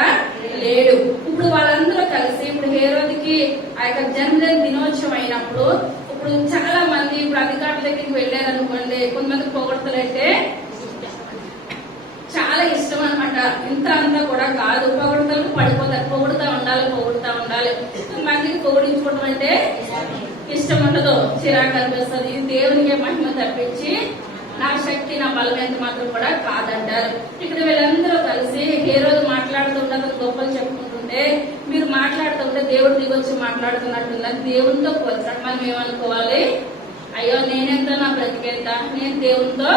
లేడు. ఇప్పుడు వాళ్ళందరూ కలిసి ఇప్పుడు హేరోదుకి ఆ యొక్క జన్మదిన దినోత్సవం అయినప్పుడు ఇప్పుడు చాలా మంది ఇప్పుడు అధికారుల దగ్గరికి వెళ్ళారు అనుకోండి, కొంతమంది పొగడతలంటే చాలా ఇష్టం అనమాట. ఇంత అంతా కూడా కాదు, పొగడతలకు పడిపోతారు. పొగుడుతా ఉండాలి. మందికి పొగిడించుకోవడం అంటే ఇష్టం ఉండదు, చిరాకు అనిపిస్తుంది. ఇది దేవునికి మహిమ తప్పించి నా శక్తి నా బలం ఎంత మాత్రం కూడా కాదంటారు. ఇక్కడ వీళ్ళందరూ కలిసి ఏ రోజు మాట్లాడుతుంటే గొప్పలు చెప్పుకుంటుంటే మీరు మాట్లాడుతుంటే దేవుడు దిగొచ్చి మాట్లాడుతున్నట్టుందని దేవునితో పోల్చాడు. మనం ఏమనుకోవాలి? అయ్యో నేనెంత, నా బ్రతికెంత, నేను దేవునితో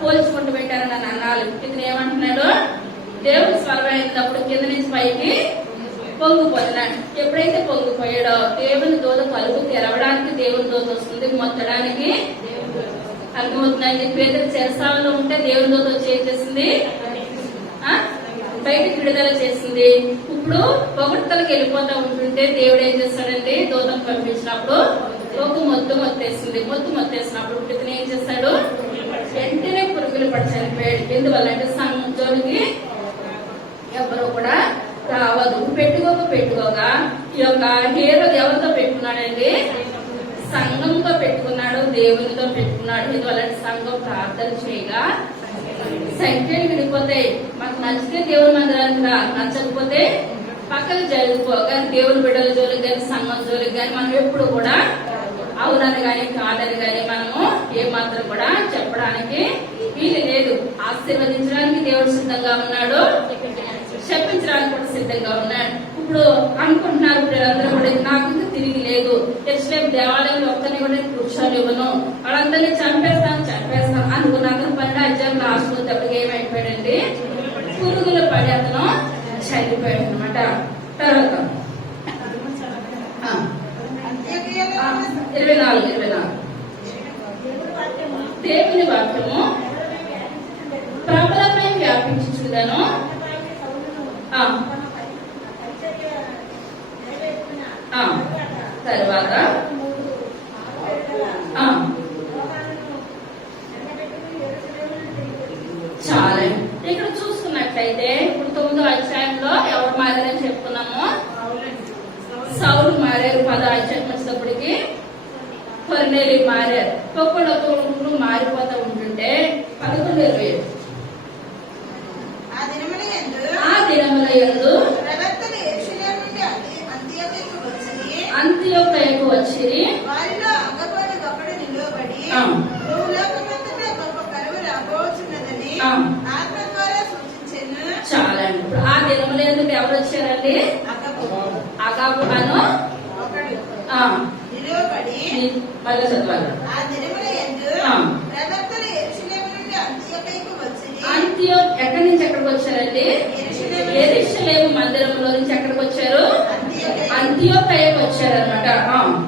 పోల్చుకుంటూ పెట్టారని నన్ను అన్నాలి. ఇతను ఏమంటున్నాడు? దేవుని స్వరం అయినప్పుడు కింద నుంచి పైకి పొంగిపోతున్నాడు. ఎప్పుడైతే పొంగిపోయాడో దేవుని దూత కలుగు తెరవడానికి దేవుని దూత వస్తుంది, మొత్తడానికి అర్థమవుతుందండి. పేదలు చెరసాలలో ఉంటే దేవుని దూత వచ్చి ఏం చేసింది? బయటకు విడుదల చేసింది. ఇప్పుడు పొగడ్తలకు వెళ్ళిపోతా ఉంటుంటే దేవుడు ఏం చేస్తాడండి? దూతను పంపించినప్పుడు ఒక మొత్తేసినప్పుడు ఇతను ఏం చేస్తాడు? వెంటనే పురుగులు పడి చనిపోయాడు. ఎందువల్ల అంటే సంఘంలోకి ఎవరు కూడా రావద్దు. పెట్టుకోగా ఈ యొక్క హేరోదు ఎవరితో పెట్టుకున్నాడండి? సంఘంతో పెట్టుకున్నాడు, దేవునితో పెట్టుకున్నాడు. ఎందువల్ల సంఘం ప్రార్థన చేయగా సంఖ్యలు విడిపోతాయి. మాకు నచ్చితే దేవుని మందిరానికి రా, నచ్చకపోతే పక్కన జరుగుకో. కానీ దేవుని బిడ్డల జోలికి కానీ సంఘం జోలికి కానీ మనం ఎప్పుడు కూడా అవునని కానీ కాదని కానీ మనము ఏమాత్రం కూడా చెప్పడానికి వీలు లేదు. ఆశీర్వదించడానికి దేవుడు సిద్ధంగా ఉన్నాడు, చెప్పించడానికి కూడా సిద్ధంగా ఉన్నాడు. ఇప్పుడు అనుకుంటున్నారు అందరూ కూడా నాకు తిరిగి లేదు, యెరూషలేము దేవాలయంలో ఒక్కరిని కూడా కూర్చొని ఇవ్వను, వాళ్ళందరినీ చంపేస్తాను అనుకున్న అతను 12వ అధ్యాయం రాసుకునేటప్పటికి ఏమైపోయాడండి? పురుగులు పడి అతను చనిపోయాడు అనమాట. తర్వాత 24 దేవుని వాక్యము ప్రబలమై వ్యాపించుచుండెను. తర్వాత చాలా ఇక్కడ చూసుకున్నట్లయితే ఇప్పుడు 9వ అధ్యాయం రాజ్యానికి వచ్చేటప్పటికి కొర్నేలి మారారు. ఒక్కొక్కరు మారిపోతూ ఉంటుంటే 11:27 ఆ దినముల యందు ప్రవక్తలు యెరూషలేము నుండి అంతియోకుకు వచ్చి అంతియోకయకు వచ్చిరి. వారిలో అగబోను ఒకడు నిలువబడి ఆ. భూలోకమంతటా గొప్ప కరువు రాబోచున్నదని ఆ. ఆత్మ ద్వారా సూచించెను. చాలండి. ఇప్పుడు ఆ దినముల యందు ఎవరు వచ్చారండి? అగాబు అను ఒకడు ఆ, నిలువబడి మళ్ళీ చదవాలి. ఆ దినముల యందు ఆ. ప్రవక్తలు యెరూషలేము నుండి అంతియోకుకు వచ్చి అంత్యో ఎక్కడి నుంచి ఎక్కడికి వచ్చారండి? యెరూషలేము మందిరంలో నుంచి ఎక్కడికి వచ్చారు? అంత్యోకయకు వచ్చారనమాట.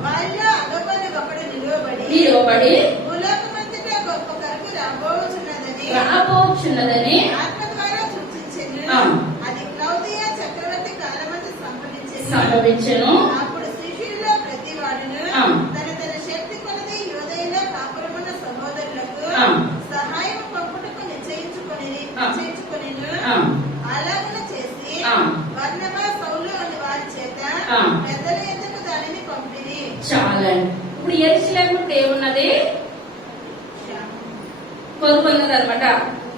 వారిలో అగబోను ఒకడు నిలువబడి నిలబడి భూలోకమంతటా గొప్ప కరువు రాబోచున్నదని రాబోచున్నదని ఆత్మ ద్వారా సూచించెను. ఆ. అది క్లౌదియ చక్రవర్తి కాలమందు సంభవించెను. సంభవించెను. అప్పుడు శిష్యుల్లో ప్రతి వాడును ఆ. తన తన శక్తి కొలది యోదయలో కాపురమున్న సహోదరులకు ఆ. సహాయం పంపుటకు నిశ్చయించుకొనెను. ఆ. అలాగనే చేసి ఆ. బర్నబా సౌలు అని వారి చేత ఆ. పెద్దల ఎద్దకు దానిని పంపిణీ. చాలండి. ఇప్పుడు యెరూషలేము ఏమున్నది? కొనుక్కున్నది అనమాట.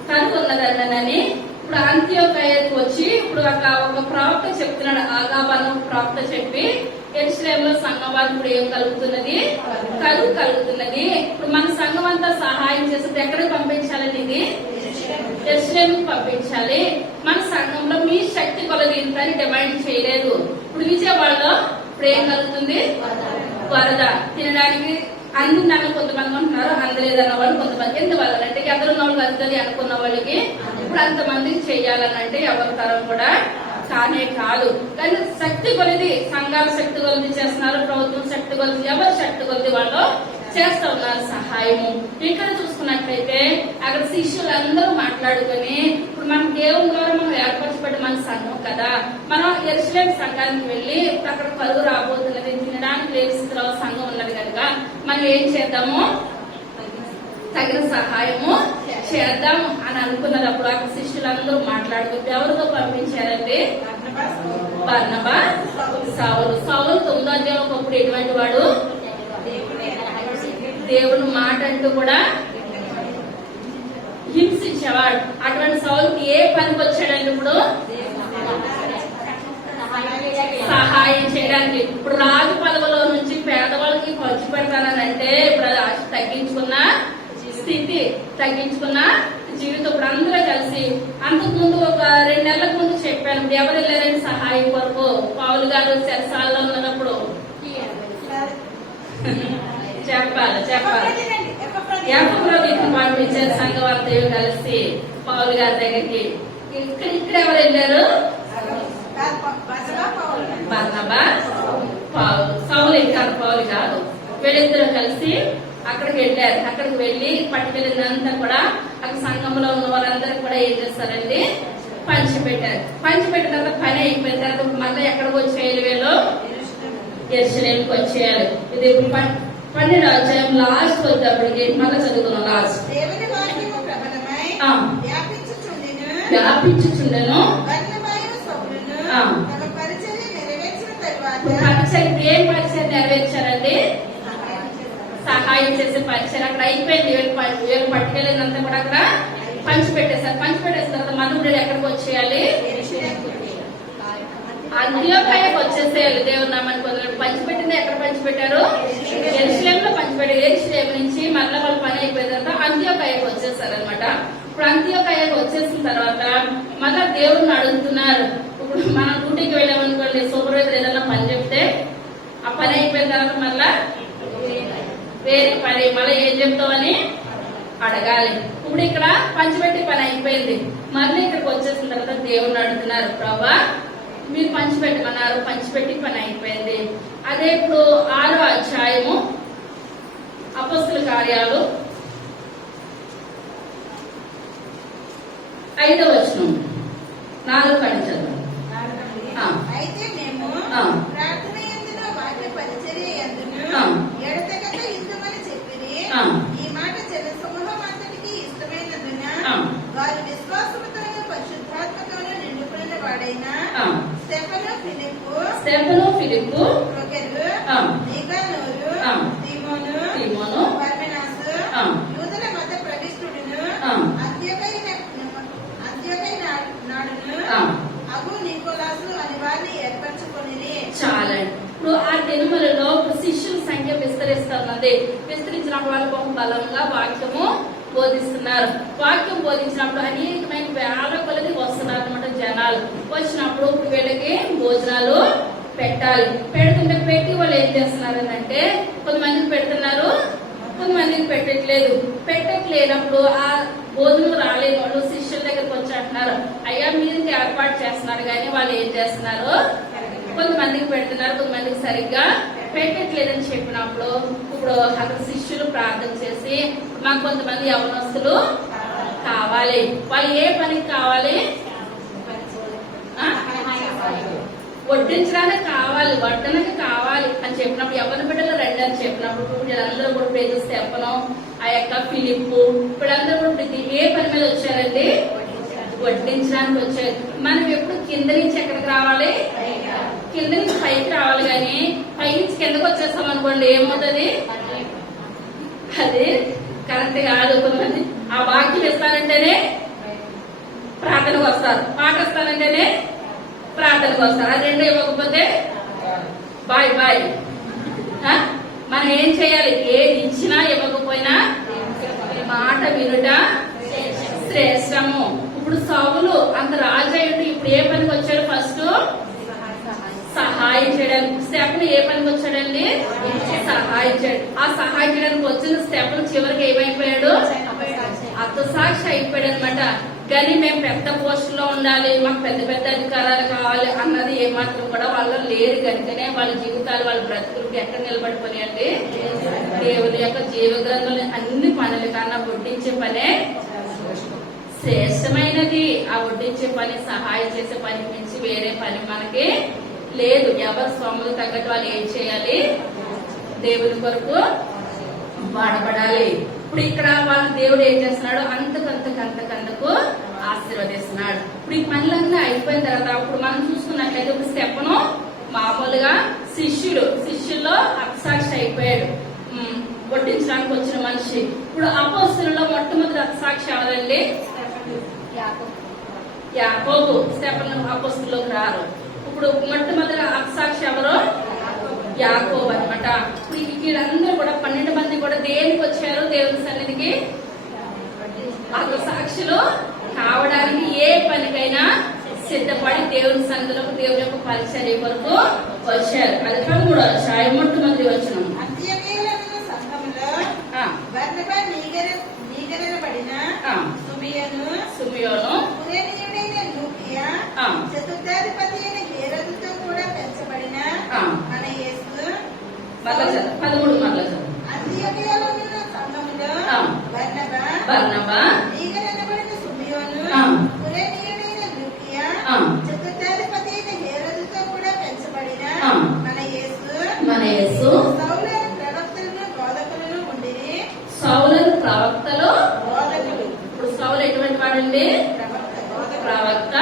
కనుక్కున్నదన్నదని ఇప్పుడు అంత్యోకయకు వచ్చి ఇప్పుడు అక్కడ ఒక ప్రవక్త చెప్తున్నాడు. ఆగాబను ప్రవక్త చెప్పి యెరూషలేములో సంఘం వాళ్ళు ఇప్పుడు ఏం కలుగుతున్నది? కరువు కలుగుతున్నది. ఇప్పుడు మన సంఘం అంతా సహాయం చేస్తే ఎక్కడికి పంపించాలని ఇది? యెరూషలేముకి పంపించాలి. మన సంఘంలో మీ శక్తి కొలది ఇంతని డిమాండ్ చేయలేదు. ఇప్పుడు విజయవాడలో ఇప్పుడు ఏం కలుగుతుంది? వరద. తినడానికి అందిందన్న కొంతమంది ఉంటున్నారు, అందలేదన్న వాళ్ళు కొంతమంది. ఎందువల్ల అంటే ఎదురు వాళ్ళు వస్తుంది అనుకున్న వాళ్ళకి ఇప్పుడు అంతమందికి చెయ్యాలనంటే ఎవరి తరం కూడా కానే కాదు. కానీ శక్తి కొలిది సంఘాల శక్తి కొలిది చేస్తున్నారు, ప్రభుత్వం శక్తి కొలిది, ఎవరి శక్తి కొలిది వాళ్ళు చేస్తా ఉన్నారు సహాయము. ఇక్కడ చూసుకున్నట్లయితే అక్కడ శిష్యులందరూ మాట్లాడుకొని ఇప్పుడు మన దేవుని ద్వారా మనం ఏర్పరచబడి మన సంఘం కదా, మనం యెరూషలేము సంఘానికి వెళ్లి అక్కడ కరువు రాబోతున్నది, తినడానికి లేని స్థితిలో సంఘం ఉన్నది కనుక మనం ఏం చేద్దాము? తగిన సహాయము చేద్దాం అని అనుకున్నప్పుడు అక్కడ శిష్యులందరూ మాట్లాడుకుంటే ఎవరితో పంపించారండి? బర్నబా, సౌలు. సౌలు 9వ అధ్యాయంలో ఒకప్పుడు ఎటువంటి వాడు? దేవుని మాట అంటూ కూడా హింసించేవాడు. అటువంటి సౌలుకి ఏ పనికి వచ్చాడండి? ఇప్పుడు సహాయం చేయడానికి. ఇప్పుడు రాజు పదవిలో నుంచి పేదవాళ్ళకి ఖర్చు పెడతానంటే ఇప్పుడు అది ఆశ తగ్గించుకున్న స్థితి, తగ్గించుకున్న జీవితం. ఇప్పుడు అందరూ కలిసి అంతకు ముందు ఒక 2 నెలలకు ముందు చెప్పాను. ఇప్పుడు ఎవరు వెళ్ళారని సహాయం కొరకు? పౌలు గారు చెరసాలలో ఉన్నప్పుడు చెప్పాలి. ఎఫ్రోదీతుని పంపించారు సంఘం అంతా కలిసి పౌలు గారి దగ్గరికి. ఇక్కడ ఎవరు వెళ్ళారు? బర్నబా, పౌలు. సౌలు ఇంకా పౌలు కాదు. వీళ్ళిద్దరూ కలిసి అక్కడికి వెళ్ళారు. అక్కడికి వెళ్లి పట్టుకెళ్ళినంతా కూడా అక్కడ సంఘంలో ఉన్న వాళ్ళందరికీ కూడా ఏం చేస్తారండి? పంచిపెట్టారు. పంచిపెట్టిన తర్వాత పని అయిపోయిన తర్వాత మళ్ళీ ఎక్కడికి వచ్చేయాలి? వీళ్ళు యెరూషలేముకి వచ్చేయాలి. ఇది 12వ అధ్యాయం లాస్ట్ వచ్చేటప్పటికి మళ్ళీ చదువుకున్నాం. లాస్ట్ దేవుని వాక్యము ప్రబలమై వ్యాపించుచుండెను. బర్నబాయు సౌలును ఆ. తమ పరిచర్య నెరవేర్చిన తరువాత పరిచయం ఏం పరిచయం నెరవేర్చారండి? సహాయం చేసే పరిచయం అక్కడ అయిపోయింది. వీళ్ళు పట్టుకెళ్ళినంత కూడా అక్కడ పంచిపెట్టేశారు. పంచిపెట్టేసిన తర్వాత మనుడు ఎక్కడికి వచ్చేయాలి? అంత్యోకయకు వచ్చేసేయాలి. దేవుని నామానికి వదిలి పంచిపెట్టింది ఎక్కడ పంచిపెట్టారు? యెరూషలేములో పంచిపెట్టారు. యెరూషలేము నుంచి మళ్ళీ వాళ్ళు పని అయిపోయిన తర్వాత అంత్యోకయకు వచ్చేసారు అనమాట. ఇప్పుడు అంత్యోకయకు వచ్చేసిన తర్వాత మళ్ళా దేవుడిని అడుగుతున్నారు. ఇప్పుడు మనం డ్యూటీకి వెళ్ళామనుకోండి, సూపర్వైజర్ ఏదైనా పని చెప్తే ఆ పని అయిపోయిన తర్వాత మళ్ళా వేరే పని మళ్ళీ ఏం చెప్తామని అడగాలి. ఇప్పుడు ఇక్కడ పంచిపెట్టి పని అయిపోయింది. మళ్ళీ ఇక్కడికి వచ్చేసిన తర్వాత దేవుడిని అడుగుతున్నారు, ప్రభా మీరు పంచిపెట్టమన్నారు, పంచిపెట్టి పని అయిపోయింది. అదే ఇప్పుడు 6వ అధ్యాయము అపొస్తలుల కార్యాలు 5వ వచనం 4 చదువు. అయితే మేము ప్రార్థన యందును వాక్య పరిచర్య యందును ఎడతెగక యుద్ధమని చెప్పిరి. ఈ మాట జనసమూహం అంతటికి ఇష్టమైనందున వారి విశ్వాసముతోనూ పరిశుద్ధాత్మతోనూ నిండుకున్న వాడైన స్టెఫను, ఫిలిప్పు, ప్రొకెరు, విస్తరిస్తున్నది. విస్తరించినప్పుడు వాళ్ళు బహు బలంగా వాక్యము బోధిస్తున్నారు. వాక్యం బోధించినప్పుడు అనేకమైన వేల కొలది వస్తున్నారు అనమాట జనాలు. వచ్చినప్పుడు ఇప్పుడు వీళ్ళకి భోజనాలు పెట్టాలి. పెడుతుంటే పెట్టి వాళ్ళు ఏం చేస్తున్నారు అంటే కొంతమందికి పెడుతున్నారు, కొంతమందికి పెట్టట్లేనప్పుడు ఆ భోజనం రాలేని వాళ్ళు శిష్యుల దగ్గరికి వచ్చి అంటున్నారు, అయ్యా మీరు ఏర్పాటు చేస్తున్నారు కానీ వాళ్ళు ఏం చేస్తున్నారు, కొంతమందికి పెడుతున్నారు, కొంతమందికి సరిగ్గా పెట్టట్లేదని చెప్పినప్పుడు ఇప్పుడు అక్కడ శిష్యులు ప్రార్థన చేసి మాకు కొంతమంది యవనస్తులు కావాలి, వాళ్ళు ఏ పనికి కావాలి, వడ్డించడానికి కావాలి, వడ్డనకి కావాలి అని చెప్పినప్పుడు ఎవరి బిడ్డలు రండి అని చెప్పినప్పుడు వీళ్ళందరూ కూడా పేరు స్టెఫను, ఆ యొక్క ఫిలిప్పు వీళ్ళందరూ కూడా ఏ పని మీద వచ్చారండి, వడ్డించడానికి వచ్చారు. మనం ఎప్పుడు కింద నుంచి ఎక్కడికి రావాలి, కింద నుంచి పైకి రావాలి, కానీ పై నుంచి కిందకి వచ్చేస్తాం అనుకోండి ఏమవుతుంది, అది కరెక్ట్ కాదు. కొంతమంది ఆ వాక్యం ఇస్తానంటేనే ప్రార్థనకు వస్తారు, పాట ఇస్తానంటేనే ప్రార్థనకు వస్తారు. అది రెండు ఇవ్వకపోతే బాయ్ బాయ్. మనం ఏం చేయాలి, ఏది ఇచ్చినా ఇవ్వకపోయినా మాట వినుట శ్రేష్టము. ఇప్పుడు సౌలు అంత రాజయ్యుడు ఇప్పుడు ఏ పనికి వచ్చాడు, ఫస్ట్ సహాయం చేయడానికి. స్టెఫన్ ఏ పనికి వచ్చాడండి, సహాయం చేయడం. ఆ సహాయం చేయడానికి వచ్చిన స్టెఫన్ చివరికి ఏమైపోయాడు, అర్థసాక్షి అయిపోయాడు అనమాట. కానీ మేము పెద్ద పోస్ట్ లో ఉండాలి, మాకు పెద్ద పెద్ద అధికారాలు కావాలి అన్నది ఏమాత్రం కూడా వాళ్ళు లేరు. కనుకనే వాళ్ళ జీవితాలు వాళ్ళ బ్రతుకులకి ఎక్కడ నిలబడిపోయాయండి, దేవుని యొక్క జీవ గ్రంథంలో అన్ని పనుల కన్నా వడ్డించే పనే శ్రేష్టమైనది. ఆ వడ్డించే పని, సహాయం చేసే పని మించి వేరే పని మనకి లేదు. ఎవరి స్వాములు తగ్గట్టు వాళ్ళు ఏం చేయాలి, దేవుని కొరకు వాడబడాలి. ఇప్పుడు ఇక్కడ వాళ్ళ దేవుడు ఏం చేస్తున్నాడు, అంతకంతకు ఆశీర్వదిస్తున్నాడు. ఇప్పుడు ఈ పనులన్నీ అయిపోయిన తర్వాత ఇప్పుడు మనం చూసుకున్నట్లయితే ఒక స్టెప్ను మామూలుగా శిష్యుల్లో అక్షసాక్షి అయిపోయాడు, వడ్డించడానికి వచ్చిన మనిషి. ఇప్పుడు అపోస్తులలో మొట్టమొదటి అక్షసాక్షి ఎవరండి, యాకోబు. స్టెఫను అపోస్తుల్లోకి రారు. ఇప్పుడు మొట్టమొదటి అక్షసాక్షి ఎవరు, యాకోబు అనమాట. ఇప్పుడు వీళ్ళందరూ కూడా 12 మంది కూడా దేనికి వచ్చారు, దేవుని సన్నిధికి సాక్షులు కావడానికి, ఏ పనికైనా సిద్ధపడి దేవుని సన్నిధిలో దేవుని యొక్క పరిచర్య కొరకు వచ్చారు. అది 13వ అధ్యాయం మొట్టమొదటి వచనం. సుమియోను చతుర్థాధిపతి అయిన హేరోదుతో కూడా పెంచబడిన మన యేసు 13 మరల అంతియోకియాలో ఉన్న సంఘములో బర్నబా, నీగరనబడిన సుమియోను, కురేనీయుడైన లూకియా, చతుర్థాధిపతి అయిన హేరోదుతో కూడా పెంచబడిన మన యేసు సౌలను ప్రవక్తలను బోధకులను ఉండిరి. సౌలను ప్రవక్తలు బోధకులు. ఇప్పుడు సౌలు ఎటువంటి వాడండి, ప్రవక్త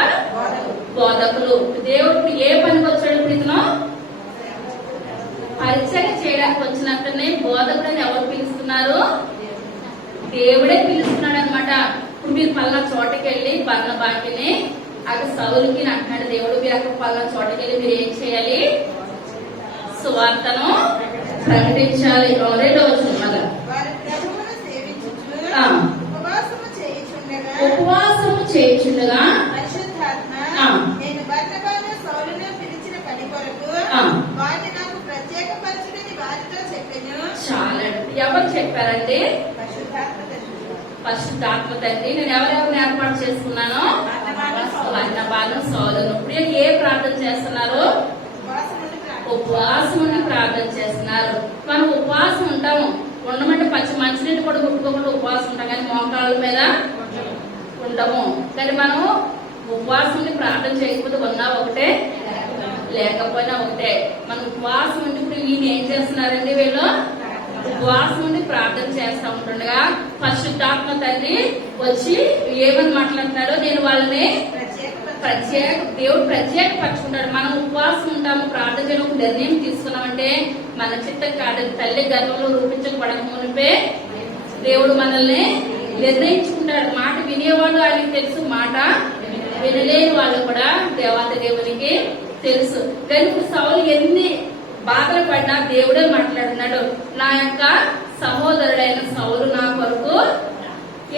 బోధకులు. దేవుడు ఏ పనికి వచ్చాడు, ఇప్పుడు ఇతను పరిచయం చేయడానికి వచ్చినట్టునే బోధకులని ఎవరు పిలుస్తున్నారు, దేవుడే పిలుస్తున్నాడు అనమాట. ఇప్పుడు మీరు పలానా చోటకి వెళ్ళి బర్నబాకిని అక్కడ సౌలుకి అంటున్నాడు దేవుడు, మీరు అక్కడ పలానా చోటకి వెళ్ళి మీరు ఏం చేయాలి, సువార్తను ప్రకటించాలి. 2వ వచనం ఉపవాసము చేయుచుండగా నేను బర్నబాను సౌలును పిలిచిన పని కొరకు వారిని నాకు ప్రత్యేక పరిచుడని వారితో చెప్పాను. చాలా ఎవరు చెప్పారండి, పరిశుద్ధాత్మ తండ్రి. నేను ఎవరెవరిని ఏర్పాటు చేసుకున్నాను, బర్నబాను సౌలును. ఇప్పుడు ఏ ప్రార్థన చేస్తున్నారు, ఉపవాసం ఉండి ప్రార్థన చేస్తున్నారు. మనం ఉపవాసం ఉంటాము, ఉండమంటే పచ్చి మంచినీళ్ళు కూడా ముట్టుకోకుండా ఉపవాసం ఉంటాం, కానీ మోకాళ్ళ మీద ఉండము. కానీ మనం ఉపవాసం ఉండి ప్రార్థన చేయకపోతే ఉన్నా ఒకటే, లేకపోయినా ఒకటే. మనం ఉపవాసం ఉండి ఇప్పుడు ఈయన ఏం చేస్తున్నారండి, వీళ్ళు ఉపవాసం ఉండి ప్రార్థన చేస్తూ ఉంటుండగా పరిశుద్ధాత్మ తండ్రి వచ్చి ఏమని మాట్లాడుతున్నాడో, నేను వాళ్ళని దేవుడు ప్రత్యేక పరుచుకుంటాడు. మనం ఉపవాసం ఉంటాము, ప్రార్థన చేయడం ఒక నిర్ణయం తీసుకున్నామంటే మన చిత్తం కాదు, తల్లి గర్భంలో రూపించబడక మునిపే దేవుడు మనల్ని నిర్ణయించుకుంటాడు. మాట వినేవాళ్ళు ఆయనకి తెలుసు, మాట వినలేని వాళ్ళు కూడా దేవాతి దేవునికి తెలుసు. కానీ ఇప్పుడు సౌలు ఎన్ని బాధలు పడినా దేవుడే మాట్లాడుతున్నాడు. నా యొక్క సహోదరుడైన సౌలు నా కొరకు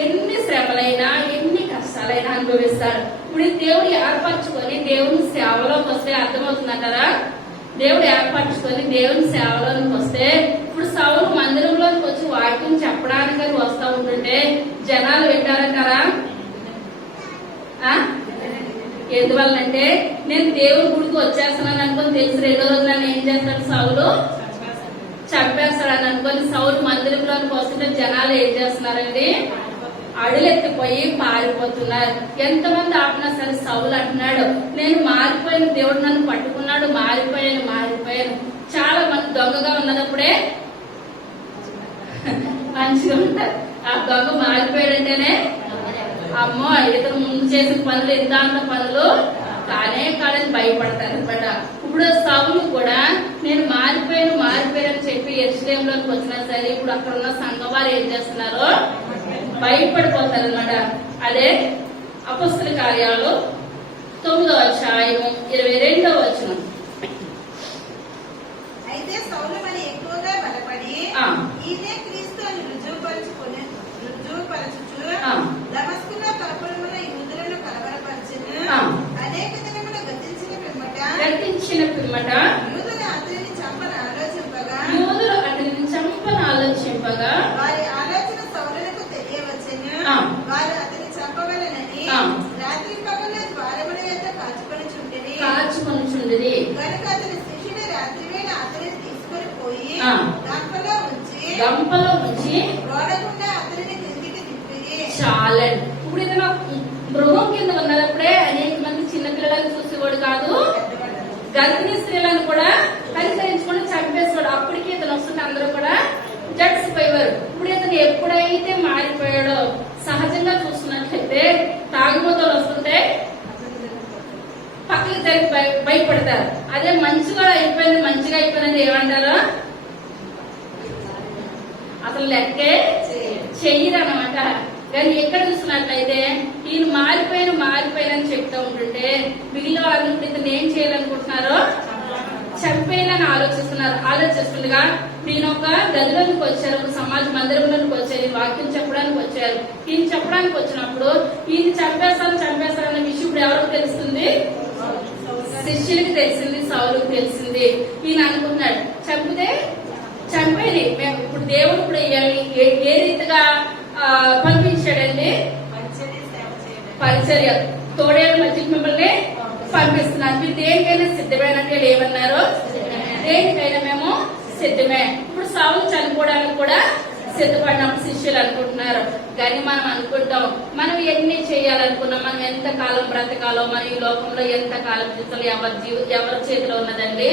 ఎన్ని శ్రమలైనా ఎన్ని కష్టాలైనా అనుభవిస్తాడు. ఇప్పుడు దేవుడు ఏర్పరచుకొని దేవుని సేవలోకి వస్తే అర్థమవుతుందంటారా? దేవుడు ఏర్పరచుకొని దేవుని సేవలోకి వస్తే ఇప్పుడు సౌలు మందిరంలోకి వచ్చి వాక్యం చెప్పడానికి వస్తూ ఉంటుంటే జనాలు వింటారంటారా? ఎందువల్లంటే నేను దేవుడి గుడికి వచ్చేస్తున్నాను అనుకుని తెలిసి 2వ రోజు నన్ను ఏం చేస్తాడు? సౌలు చంపేస్తాడని అనుకుని సౌలు మందిరంలోకి వస్తుంటే జనాలు ఏం చేస్తున్నారండి? అడులెత్తిపోయి పారిపోతున్నారు. ఎంతమంది ఆపినా సరే సౌలు అంటున్నాడు, నేను మారిపోయిన, దేవుడు నన్ను పట్టుకున్నాడు, మారిపోయాను. చాలా మంది దొంగగా ఉన్నదప్పుడే మంచిగా ఉంటారు. ఆ దొంగ మారిపోయాడంటేనే అమ్మో ఇతను ముందు చేసిన పనులు ఇంత పనులు కాదని భయపడతారు అనమాట. ఇప్పుడు సౌలు కూడా నేను మారిపోయాను చెప్పి యెరూషలేములోకి వచ్చినా సరే ఇప్పుడు అక్కడ ఉన్న సంఘం వారు ఏం చేస్తున్నారో భయపడిపోతారు అనమాట. అదే అపొస్తలుల కార్యాలు 9వ అధ్యాయం 22వ వచనం. అయితే సౌలు మరి ఎక్కువగా బలపడి ఈయనే క్రీస్తు అని రుజువుపరచుచు దమస్కులో కాపురమున యూదులను కలవరపరచెను. అనేక దినములు గతించిన పిమ్మట యూదులు అతనిని చంపన ఆలోచింపగా వారి ఆలోచన సౌలునకు తెలియవచ్చెను. వారు అతని చంపవలెనని రాత్రి పగలు ద్వారముల యొద్ద కాచుకొనుచుండిరి. కనుక అతని శిష్యుడు రాత్రి వేళ అతనిని తీసుకొని పోయి గంపలో ఉంచి గోడగుండా అతనిని కిందికి తిప్పిరి. చాలండి. ఇప్పుడు ఏదైనా మృగం కింద ఉన్నప్పుడే అనేక మంది చిన్నపిల్లలను చూసేవాడు కాదు, గర్భిణీ స్త్రీలను కూడా కనికరించుకొని చంపేస్తాడు. అప్పటికి ఇతను వస్తుంటే అందరూ కూడా జడిసిపోయేవారు. ఇప్పుడు ఇతను ఎప్పుడైతే మారిపోయాడో సహజంగా చూస్తున్నట్లయితే తాగుబోతలు వస్తుంటే పక్కకి జరిగి భయపడతారు. అదే మంచిగా అయిపోయిందని ఏమంటారు? అసలు లెక్కే చెయ్యరనమాట. కానీ ఎక్కడ చూస్తున్నట్లయితే ఈయన మారిపోయినని చెప్తూ ఉంటుంటే మిగిలిన వాళ్ళు ఇతను ఏం చేయాలనుకుంటున్నారో చంపేయాలని ఆలోచిస్తుండగా నేను ఒక గదిలోనికి వచ్చారు, ఒక సమాజ మందిరంలోనికి వచ్చారు, వాక్యం చెప్పడానికి వచ్చారు. ఈయన చెప్పడానికి వచ్చినప్పుడు ఈయన చంపేస్తారన్న విషయం ఇప్పుడు ఎవరికి తెలుస్తుంది? శిష్యులకి తెలిసింది, సౌలుకి తెలిసింది. ఈయన అనుకుంటున్నాడు చంపేది మేము ఇప్పుడు దేవుడు ఇప్పుడు ఏ రీతిగా పంపించాడండి? పరిచర్య తోడేళ్ళ మధ్య మిమ్మల్ని పంపిస్తున్నారు. మీరు దేనికైనా సిద్ధమేనంటే ఏమన్నారు? దేనికైనా మేము సిద్ధమే. ఇప్పుడు సౌలు చనిపోవడానికి కూడా సిద్ధపడినప్పుడు శిష్యులు అనుకుంటున్నారు. కానీ మనం అనుకుంటాం మనం ఎన్ని చేయాలనుకున్నాం, మనం ఎంత కాలం బ్రతకాలో, మన ఈ లోకంలో ఎంత కాలం జీవితాలు ఎవరి చేతిలో ఉన్నదండి?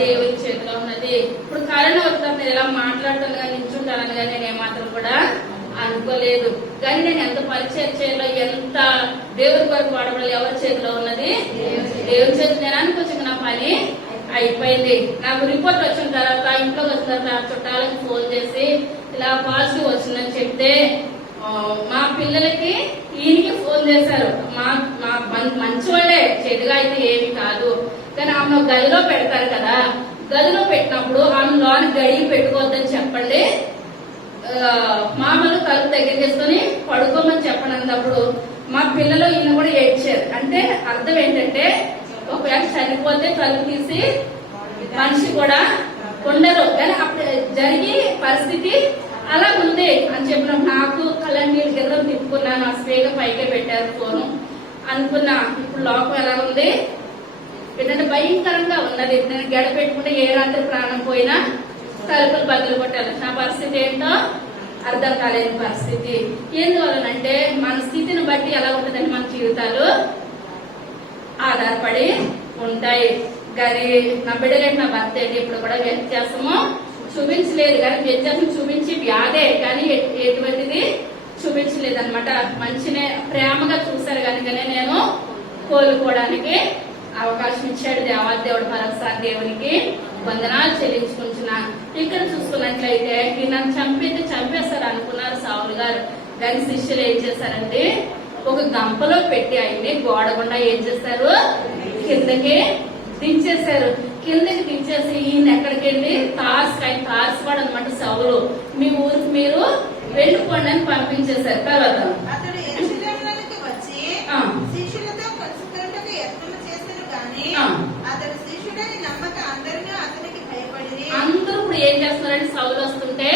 దేవుని చేతిలో ఉన్నది. ఇప్పుడు కరోనా వస్తాను నేను ఇలా మాట్లాడుతాను కానీ నించుంటానని కానీ నేను ఏమాత్రం కూడా అనుకోలేదు. కానీ నేను ఎంత పరిచయం చేయాలో, ఎంత దేవుడి కొరకు వాడబడాలి, ఎవరి చేతిలో ఉన్నది? దేవుని చేతి. నేను అనుకోవచ్చు నా పని అయిపోయింది. నాకు రిపోర్ట్ వచ్చిన తర్వాత ఇంట్లోకి వచ్చిన తర్వాత చుట్టాలకు ఫోన్ చేసి ఇలా పాజిటివ్ వచ్చిందని చెప్తే మా పిల్లలకి ఈయనకి ఫోన్ చేశారు. మా మంచి వాళ్ళే, చెడుగా అయితే ఏమి కాదు. కానీ ఆమె గదిలో పెడతారు కదా, గదిలో పెట్టినప్పుడు ఆమె లోన గడిగి పెట్టుకోవద్దని చెప్పండి, మామూలు తలుపు దగ్గర చేసుకుని పడుకోమని చెప్పండి అన్నప్పుడు మా పిల్లలు ఈయన కూడా ఏడ్చారు. అంటే అర్థం ఏంటంటే ఒకవేళ చనిపోతే తలుపు తీసి మనిషి కూడా ఉండరు. కానీ అప్పుడు జరిగే పరిస్థితి అలా ఉంది అని చెప్పినప్పుడు నాకు కళ్ళనీళ్ళు గిర్రం తిప్పుకున్నాను. ఆ స్పీకర్ పైకే పెట్టారు ఫోను. అనుకున్నా ఇప్పుడు లోకం ఎలా ఉంది ఏంటంటే భయంకరంగా ఉన్నది. నేను గడ పెట్టుకుంటే ఏ రాత్రి ప్రాణం పోయినా తలుపులు బదులు కొట్టాలి. నా పరిస్థితి ఏంటో అర్థం కాలేని పరిస్థితి. ఎందువలనంటే మన స్థితిని బట్టి ఎలా ఉంటుందంటే మన జీవితాలు ఆధారపడి ఉంటాయి. కానీ నా బిడ్డలేంటి, నా భర్త ఏంటి, ఇప్పుడు కూడా వ్యత్యాసము చూపించలేదు. కానీ వ్యత్యాసం చూపించి వ్యాధే కానీ ఎటువంటిది చూపించలేదు అనమాట. మంచినే ప్రేమగా చూశారు కనుకనే నేను కోలుకోవడానికి అవకాశం ఇచ్చాడు దేవాదేవుడు. మరొకసారి దేవునికి వందనాలు చెల్లించుకుంటున్నాను. ఇక్కడ చూసుకున్నట్లయితే నన్ను చంపేస్తారు అనుకున్నారు సౌలు గారు. కానీ శిష్యులు ఏం చేశారంటే ఒక గంపలో పెట్టి ఆయన్ని గోడకుండా ఏం చేస్తారు? కిందకి దించేశారు. కిందకి దించేసి ఈయన ఎక్కడికి వెళ్ళి తార్సువాడు అనమాట సౌలు. మీ ఊరికి మీరు వెళ్ళిపోండి అని పంపించేశారు. తర్వాత అతడు యెరూషలేములోనికి వచ్చి ఆ. శిష్యులతో కలుసుకొనుటకు యత్నము చేసెను గాని ఆ. అతడు శిష్యుడని నమ్మక అందరినీ అతనికి భయపడిరి. అందరూ ఇప్పుడు ఏం చేస్తున్నారంటే సౌలు వస్తుంటే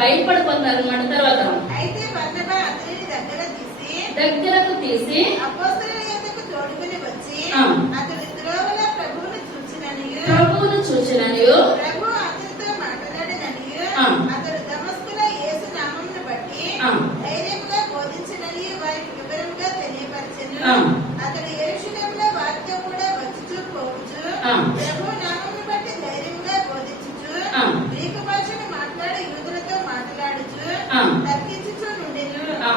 భయపడిపోతున్నారు అనమాట. తర్వాత అయితే బర్నబా అతనిని దగ్గరకు తీసి అపోస్తలుల యొద్దకు తోడుకొని వచ్చి ఆ. అతడు త్రోవలో ప్రభువును చూచిననియు ప్రభు అతనితో మాట్లాడిననియు ఆ. అతడు దమస్కులో యేసు నామమును బట్టి ఆ. ధైర్యముగా బోధించిననియు వారికి వివరముగా తెలియపరచెను. ఆ. అతడు యెరూషలేములో వారితో కూడా వచ్చుచూ పోవచ్చు ఆ. ప్రభు నామమును బట్టి ధైర్యముగా బోధించుచు ఆ. గ్రీకు భాషను మాట్లాడే యూదులతో మాట్లాడుచు ఆ. తర్కించుచూ నుండెను. ఆ.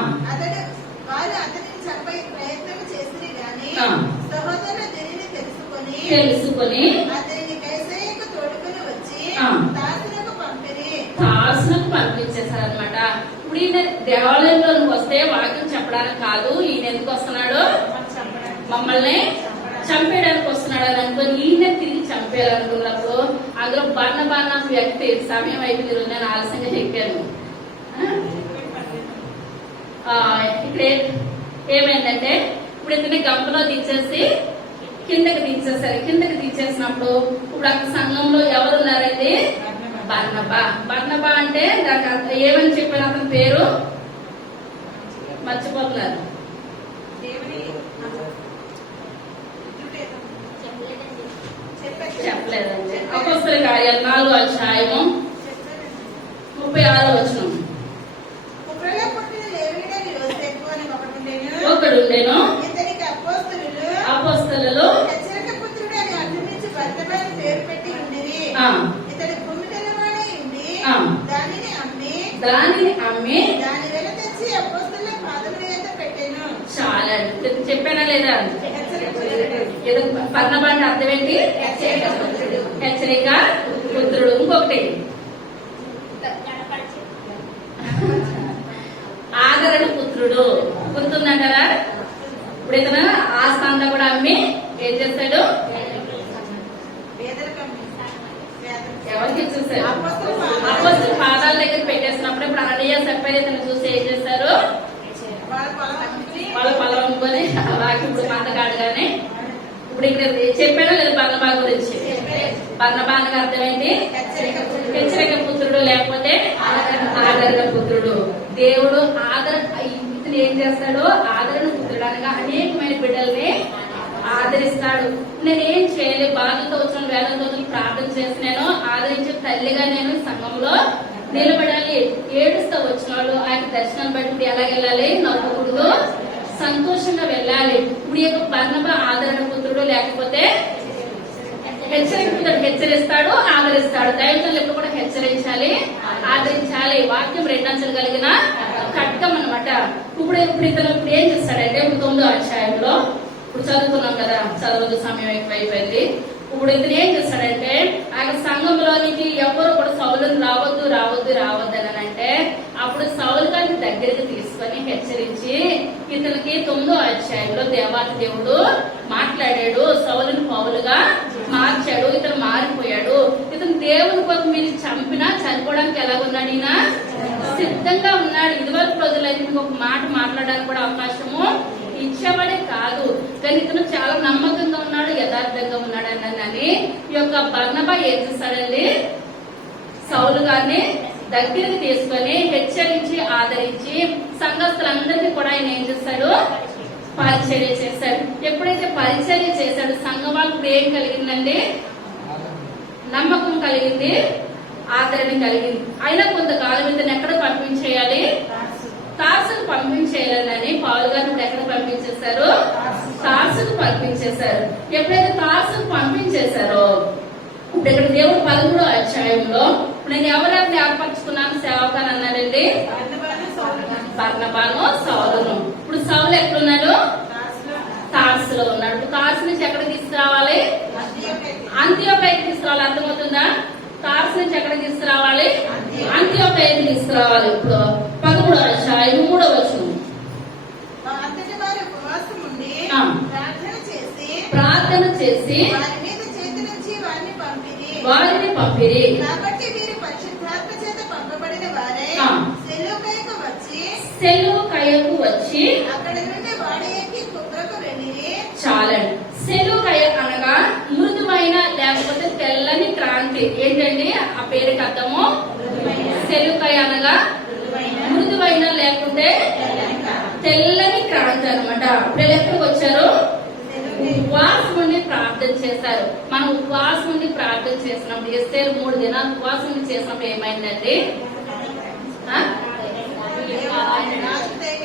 వారు అతనిని చంపే ప్రయత్నం చేసిరి గాని ఆ. సహోదరులు దీనిని తెలుసుకొని అతనిని కైసరయ్యకు తోడుకొని వచ్చి ఆ. తార్సునకు పంపించేశారనమాట. ఇప్పుడు ఈయన దేవాలయంలోకి వస్తే వాక్యం చెప్పడానికి కాదు, ఈయన ఎందుకు వస్తున్నాడు? మమ్మల్ని చంపేయడానికి వస్తున్నాడు అని అనుకుని ఈయన తిరిగి చంపేయాలనుకున్నప్పుడు అందులో బర్నబా వ్యక్తి సమయం అయిపోయింది, నేను ఆలస్యంగా చెప్పాను. ఇక్కడ ఏమైందంటే ఇప్పుడు ఇతని గంపలో దించేసి కిందకి దించేసినప్పుడు ఇప్పుడు అక్కడ సంఘంలో ఎవరున్నారండి? బర్నబా అంటే దానికి అర్థం ఏమని చెప్పాను? అతని పేరు మర్చిపోతున్నారు. చెప్పలేదండి. అపోస్తలుల కార్యాలు 4వ అధ్యాయము 36వ వచనం. ఒకడుండెను ఇతనికి అపోస్తలులు హెచ్చరిక పుత్రుడు అని అర్థమించి బర్నబాను పేరు పెట్టి ఉండిరి. ఆ. ఇతడు భూమితలవాడై ఉండి ఆ. దానిని అమ్మి దాని వెల తెచ్చి అపోస్తలుల పాదముల యొద్ద పెట్టెను. చాలా చెప్పానా లేదా? ఏదో బర్నబా అంటే అర్థం ఏంటి? హెచ్చరిక పుత్రుడు. ఇంకొకటి ఆదరణ పుత్రుడు. గుర్తుందంటారా? ఇప్పుడు ఇతను ఆస్తి అంతా కూడా అమ్మి ఏం చేస్తాడు? ఎవరికి ఇచ్చేసాడు? అపోస్తలుల పాదాల దగ్గర పెట్టేసినప్పుడు ఇప్పుడు అననీయ సప్పేరు ఇతను చూసి ఏం చేస్తారు? వాళ్ళ పొలం అమ్ముకొని ఇప్పుడు మందకాడు గాని ఇప్పుడు ఇక్కడ చెప్పాను లేదు బర్నబా గురించి. బర్నబా అనగా అర్థం ఏంటి? హెచ్చరిక పుత్రుడు, లేకపోతే ఆదరణ పుత్రుడు. దేవుడు ఇతను ఏం చేస్తాడు? ఆదరణ పుత్రుడు అనగా అనేకమైన బిడ్డల్ని ఆదరిస్తాడు. నేనేం చేయలేదు, బాధలతో వచ్చిన వేదనతో ప్రార్థన చేసి నేను ఆదరించే తల్లిగా నేను సంఘంలో నిలబడాలి. ఏడుస్తూ వచ్చిన వాళ్ళు ఆయన దర్శనాలు బట్టి ఎలాగెళ్ళాలి? నవ్వుకుంటూ సంతోషంగా వెళ్ళాలి. ఇప్పుడు ఈ యొక్క బర్నబా ఆదరణ పుత్రుడు, లేకపోతే హెచ్చరిస్తాడు, ఆదరిస్తాడు. దైవజనులు ఎప్పుడు కూడా హెచ్చరించాలి, ఆదరించాలి. వాక్యం రెండంచెలు కలిగిన ఖడ్గం అనమాట. ఇప్పుడు ఇతను ఇప్పుడు ఏం చేస్తాడంటే ఇప్పుడు 9వ అధ్యాయంలో ఇప్పుడు చదువుకున్నాం కదా, చదవదు సమయం ఎక్కువైపోయింది. ఇప్పుడు ఇతను ఏం చేస్తాడంటే ఆయన సంఘంలోనికి ఎవరు కూడా సౌలుని రావద్దు అని అంటే అప్పుడు సౌలు గారిని దగ్గరికి తీసుకొని హెచ్చరించి ఇతనికి 9వ అధ్యాయంలో దేవాతి దేవుడు మాట్లాడాడు. సౌలుని పౌలుగా మార్చాడు. ఇతను మారిపోయాడు. ఇతను దేవుని కోసం మీరు చంపినా చనిపోవడానికి ఎలాగున్నాడు? ఈయన సిద్ధంగా ఉన్నాడు. ఇదివరకు రోజులైతే మీకు ఒక మాట మాట్లాడడానికి కూడా అవకాశము ఇచ్చేవాడే కాదు, కానీ ఇతను చాలా నమ్మకంగా ఉన్నాడు, యథార్థంగా ఉన్నాడు అని ఈ యొక్క బర్నబా ఏం చేస్తాడండి? సౌలు గారిని దగ్గరికి తీసుకొని హెచ్చరించి ఆదరించి సంఘస్థులందరికీ కూడా ఆయన ఏం చేస్తాడు? పరిచర్య చేశాడు. ఎప్పుడైతే పరిచర్య చేశాడు సంఘం వాళ్ళకు ఏం కలిగిందండి? నమ్మకం కలిగింది, ఆదరణ కలిగింది. అయినా కొంతకాలం ఇతను ఎక్కడ పంపించేయాలి? తార్సుకు పంపించేయాలని పౌలు గారు ఇప్పుడు ఎక్కడ పంపించేశారు? తార్సుకు పంపించేశారు. ఎప్పుడైతే తార్సుకు పంపించేశారో ఇప్పుడు ఇక్కడ దేవుడు 13వ అధ్యాయంలో నేను ఎవరెవరిని ఏర్పరచుకున్నాను సేవకాన్ని అన్నారండి? బర్నబాను, సౌలును. ఇప్పుడు సౌలు ఎక్కడున్నాడు? తార్సులో ఉన్నాడు. ఇప్పుడు తార్సు నుంచి ఎక్కడ తీసుకురావాలి? అంత్యోకయకి తీసుకురావాలి. అర్థమవుతుందా? తార్సు నుంచి ఎక్కడ తీసుకురావాలి? అంత్యోకయకి తీసుకురావాలి. ఇప్పుడు 13వ అధ్యాయం 3వ వచనం. ప్రార్థన చేసి పంపిరి. కాబట్టి వీరు పరిశుద్ధాత్మ చేత పంపబడిన వారే ఆ. సెలూకయకు వచ్చి వచ్చి అక్కడ నుండి వాడ ఎక్కి కుప్రకు వెళ్ళిరి. చాలండి. సెలూకయ అనగా మృదువైన లేకపోతే తెల్లని క్రాంతి. ఏంటండి ఆ పేరుకి అర్థము? సెలూకయ అనగా మృదువైన లేకుంటే తెల్లని క్రాంతి అనమాట. వీళ్ళు ఎక్కడికి వచ్చారు? ఉపవాసం ఉండి ప్రార్థన చేశారు. మనం ఉపవాసం ఉండి ప్రార్థన చేసినప్పుడు ఎస్తేరు 3 దినాలు ఉపవాసం ఉండి చేసినప్పుడు ఏమైందండి?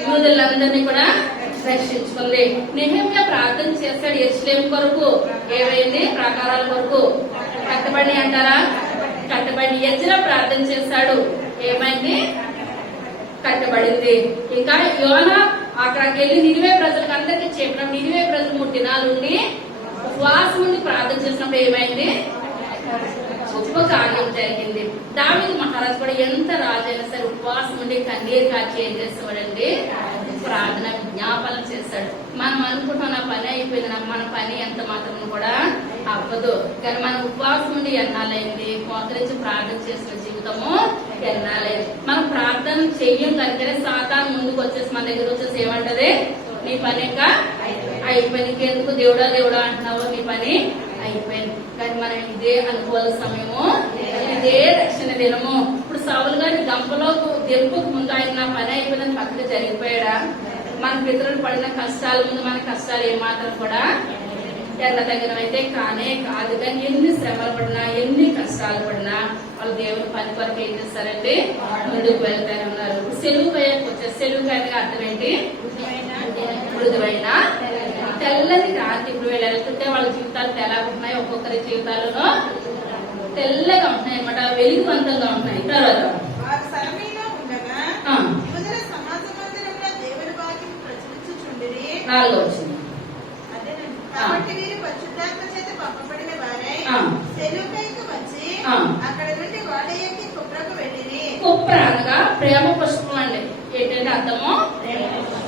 యూదులందరినీ కూడా రక్షించుకుంది. నెహెమ్యా ప్రార్థన చేస్తాడు యెరూషలేము కొరకు. ఏమైంది? ప్రాకారాల కొరకు కట్టబడి అంటారా? కట్టబడి. ఎజ్రా ప్రార్థన చేస్తాడు. ఏమైంది? కట్టబడింది. ఇంకా యోనా అక్కడికి వెళ్ళి నినివే ప్రజలకు అందరికీ చెప్పినప్పుడు నినివే ప్రజలు 3 దినాలు ఉండి ఉపవాసం ఉండి ప్రార్థన చేసినప్పుడు ఏమైంది? గొప్ప కార్యం జరిగింది. దావీదు మహారాజు కూడా ఎంత రాజైనా సరే ఉపవాసం ఉండి కన్నీరు కాచి ఏం చేస్తాడండి? ప్రార్థన విజ్ఞాపన చేస్తాడు. మనం అనుకుంటున్న నా పని అయిపోయింది, మన పని ఎంత మాత్రం కూడా అవ్వదు. కానీ మనం ఉపవాసం ఉండి ఎన్నాలైంది? మోకరించి ప్రార్థన చేసిన జీవితము ఎన్నాలైంది. మనం ప్రార్థన చెయ్యం కనుకనే సాతాను ముందుకు వచ్చేసి మన దగ్గర వచ్చేసి ఏమంటది? నీ పని ఇంకా అయిపోయింది, ఎందుకు దేవుడా దేవుడా అంటున్నావు? నీ పని అయిపోయింది. కానీ మనం ఇదే అనుకోవాల సమయము, ఇదే రక్షణ దినము. ఇప్పుడు సౌలు గారి గంపలో గెలుపుకు ముందు ఆయన నా పని అయిపోయిందని పక్కన జరిగిపోయాడా? మన పితరులు పడిన కష్టాల ముందు మన కష్టాలు ఏమాత్రం కూడా ఎన్న తగినవైతే కానే కాదు. కానీ ఎన్ని శ్రమలు పడినా ఎన్ని కష్టాలు పడినా వాళ్ళు దేవుని పని కొరకు ఏం చేస్తారండి? ముందుకు వెళ్తానే ఉన్నారు. సెలువుకయ్యకు వచ్చారు. సెలువుకయ్య అర్థం ఏంటి? మృదువైన తెల్లని క్రాంతి. ఇప్పుడు వీళ్ళు వెళ్తుంటే వాళ్ళ జీవితాలు ఎలా ఉంటున్నాయి? ఒక్కొక్కరి జీవితాలలో తెల్లగా ఉంటున్నాయి అనమాట, వెలుగువంతంగా ఉంటున్నాయి. తర్వాత వారు సరమీలో ఉండగా యూదుల సమాజ మందిరంలో దేవుని వాక్యం ప్రచురించుచుండిరి. 4 వచ్చింది. అదేనండి. కాబట్టి వీరు పరిశుద్ధాత్మ చేత పంపబడిన వారై సెలూకయకు వచ్చి అక్కడ నుండి వాడ ఎక్కి కుప్రకు వెళ్ళిరి. కుప్ర అనగా ప్రేమ పుష్పం అండి. ఏంటంటే అర్థము?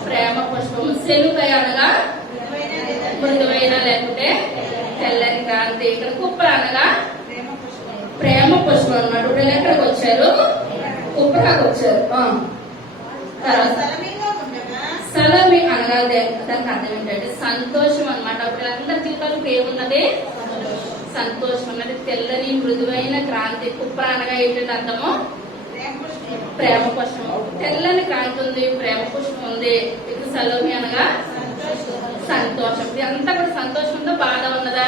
ప్రేమ పుష్పము. సెలుకయ అనగా మృదువైన లేకుంటే తెల్లని క్రాంతి. ఇక్కడ కుప్ర అనగా ప్రేమ పుష్పం అన్నమాట. ఇప్పుడు ఎక్కడికి వచ్చారు? కుప్రాకు వచ్చారు. సలమి అనగా దానికి అర్థం ఏంటంటే సంతోషం అన్నమాట. ఇప్పుడు అందరి జీవితాలకు ఏమున్నది? సంతోషం ఉన్నది. తెల్లని మృదువైన క్రాంతి. కుప్ర అనగా ఏంటంటే అర్థము? ప్రేమ పుష్పం. తెల్లని క్రాంతి ఉంది, ప్రేమ పుష్పం ఉంది. ఇప్పుడు సలోమి అనగా సంతోషం. ఇదంతా కూడా సంతోషం ఉందా బాధ ఉన్నదా?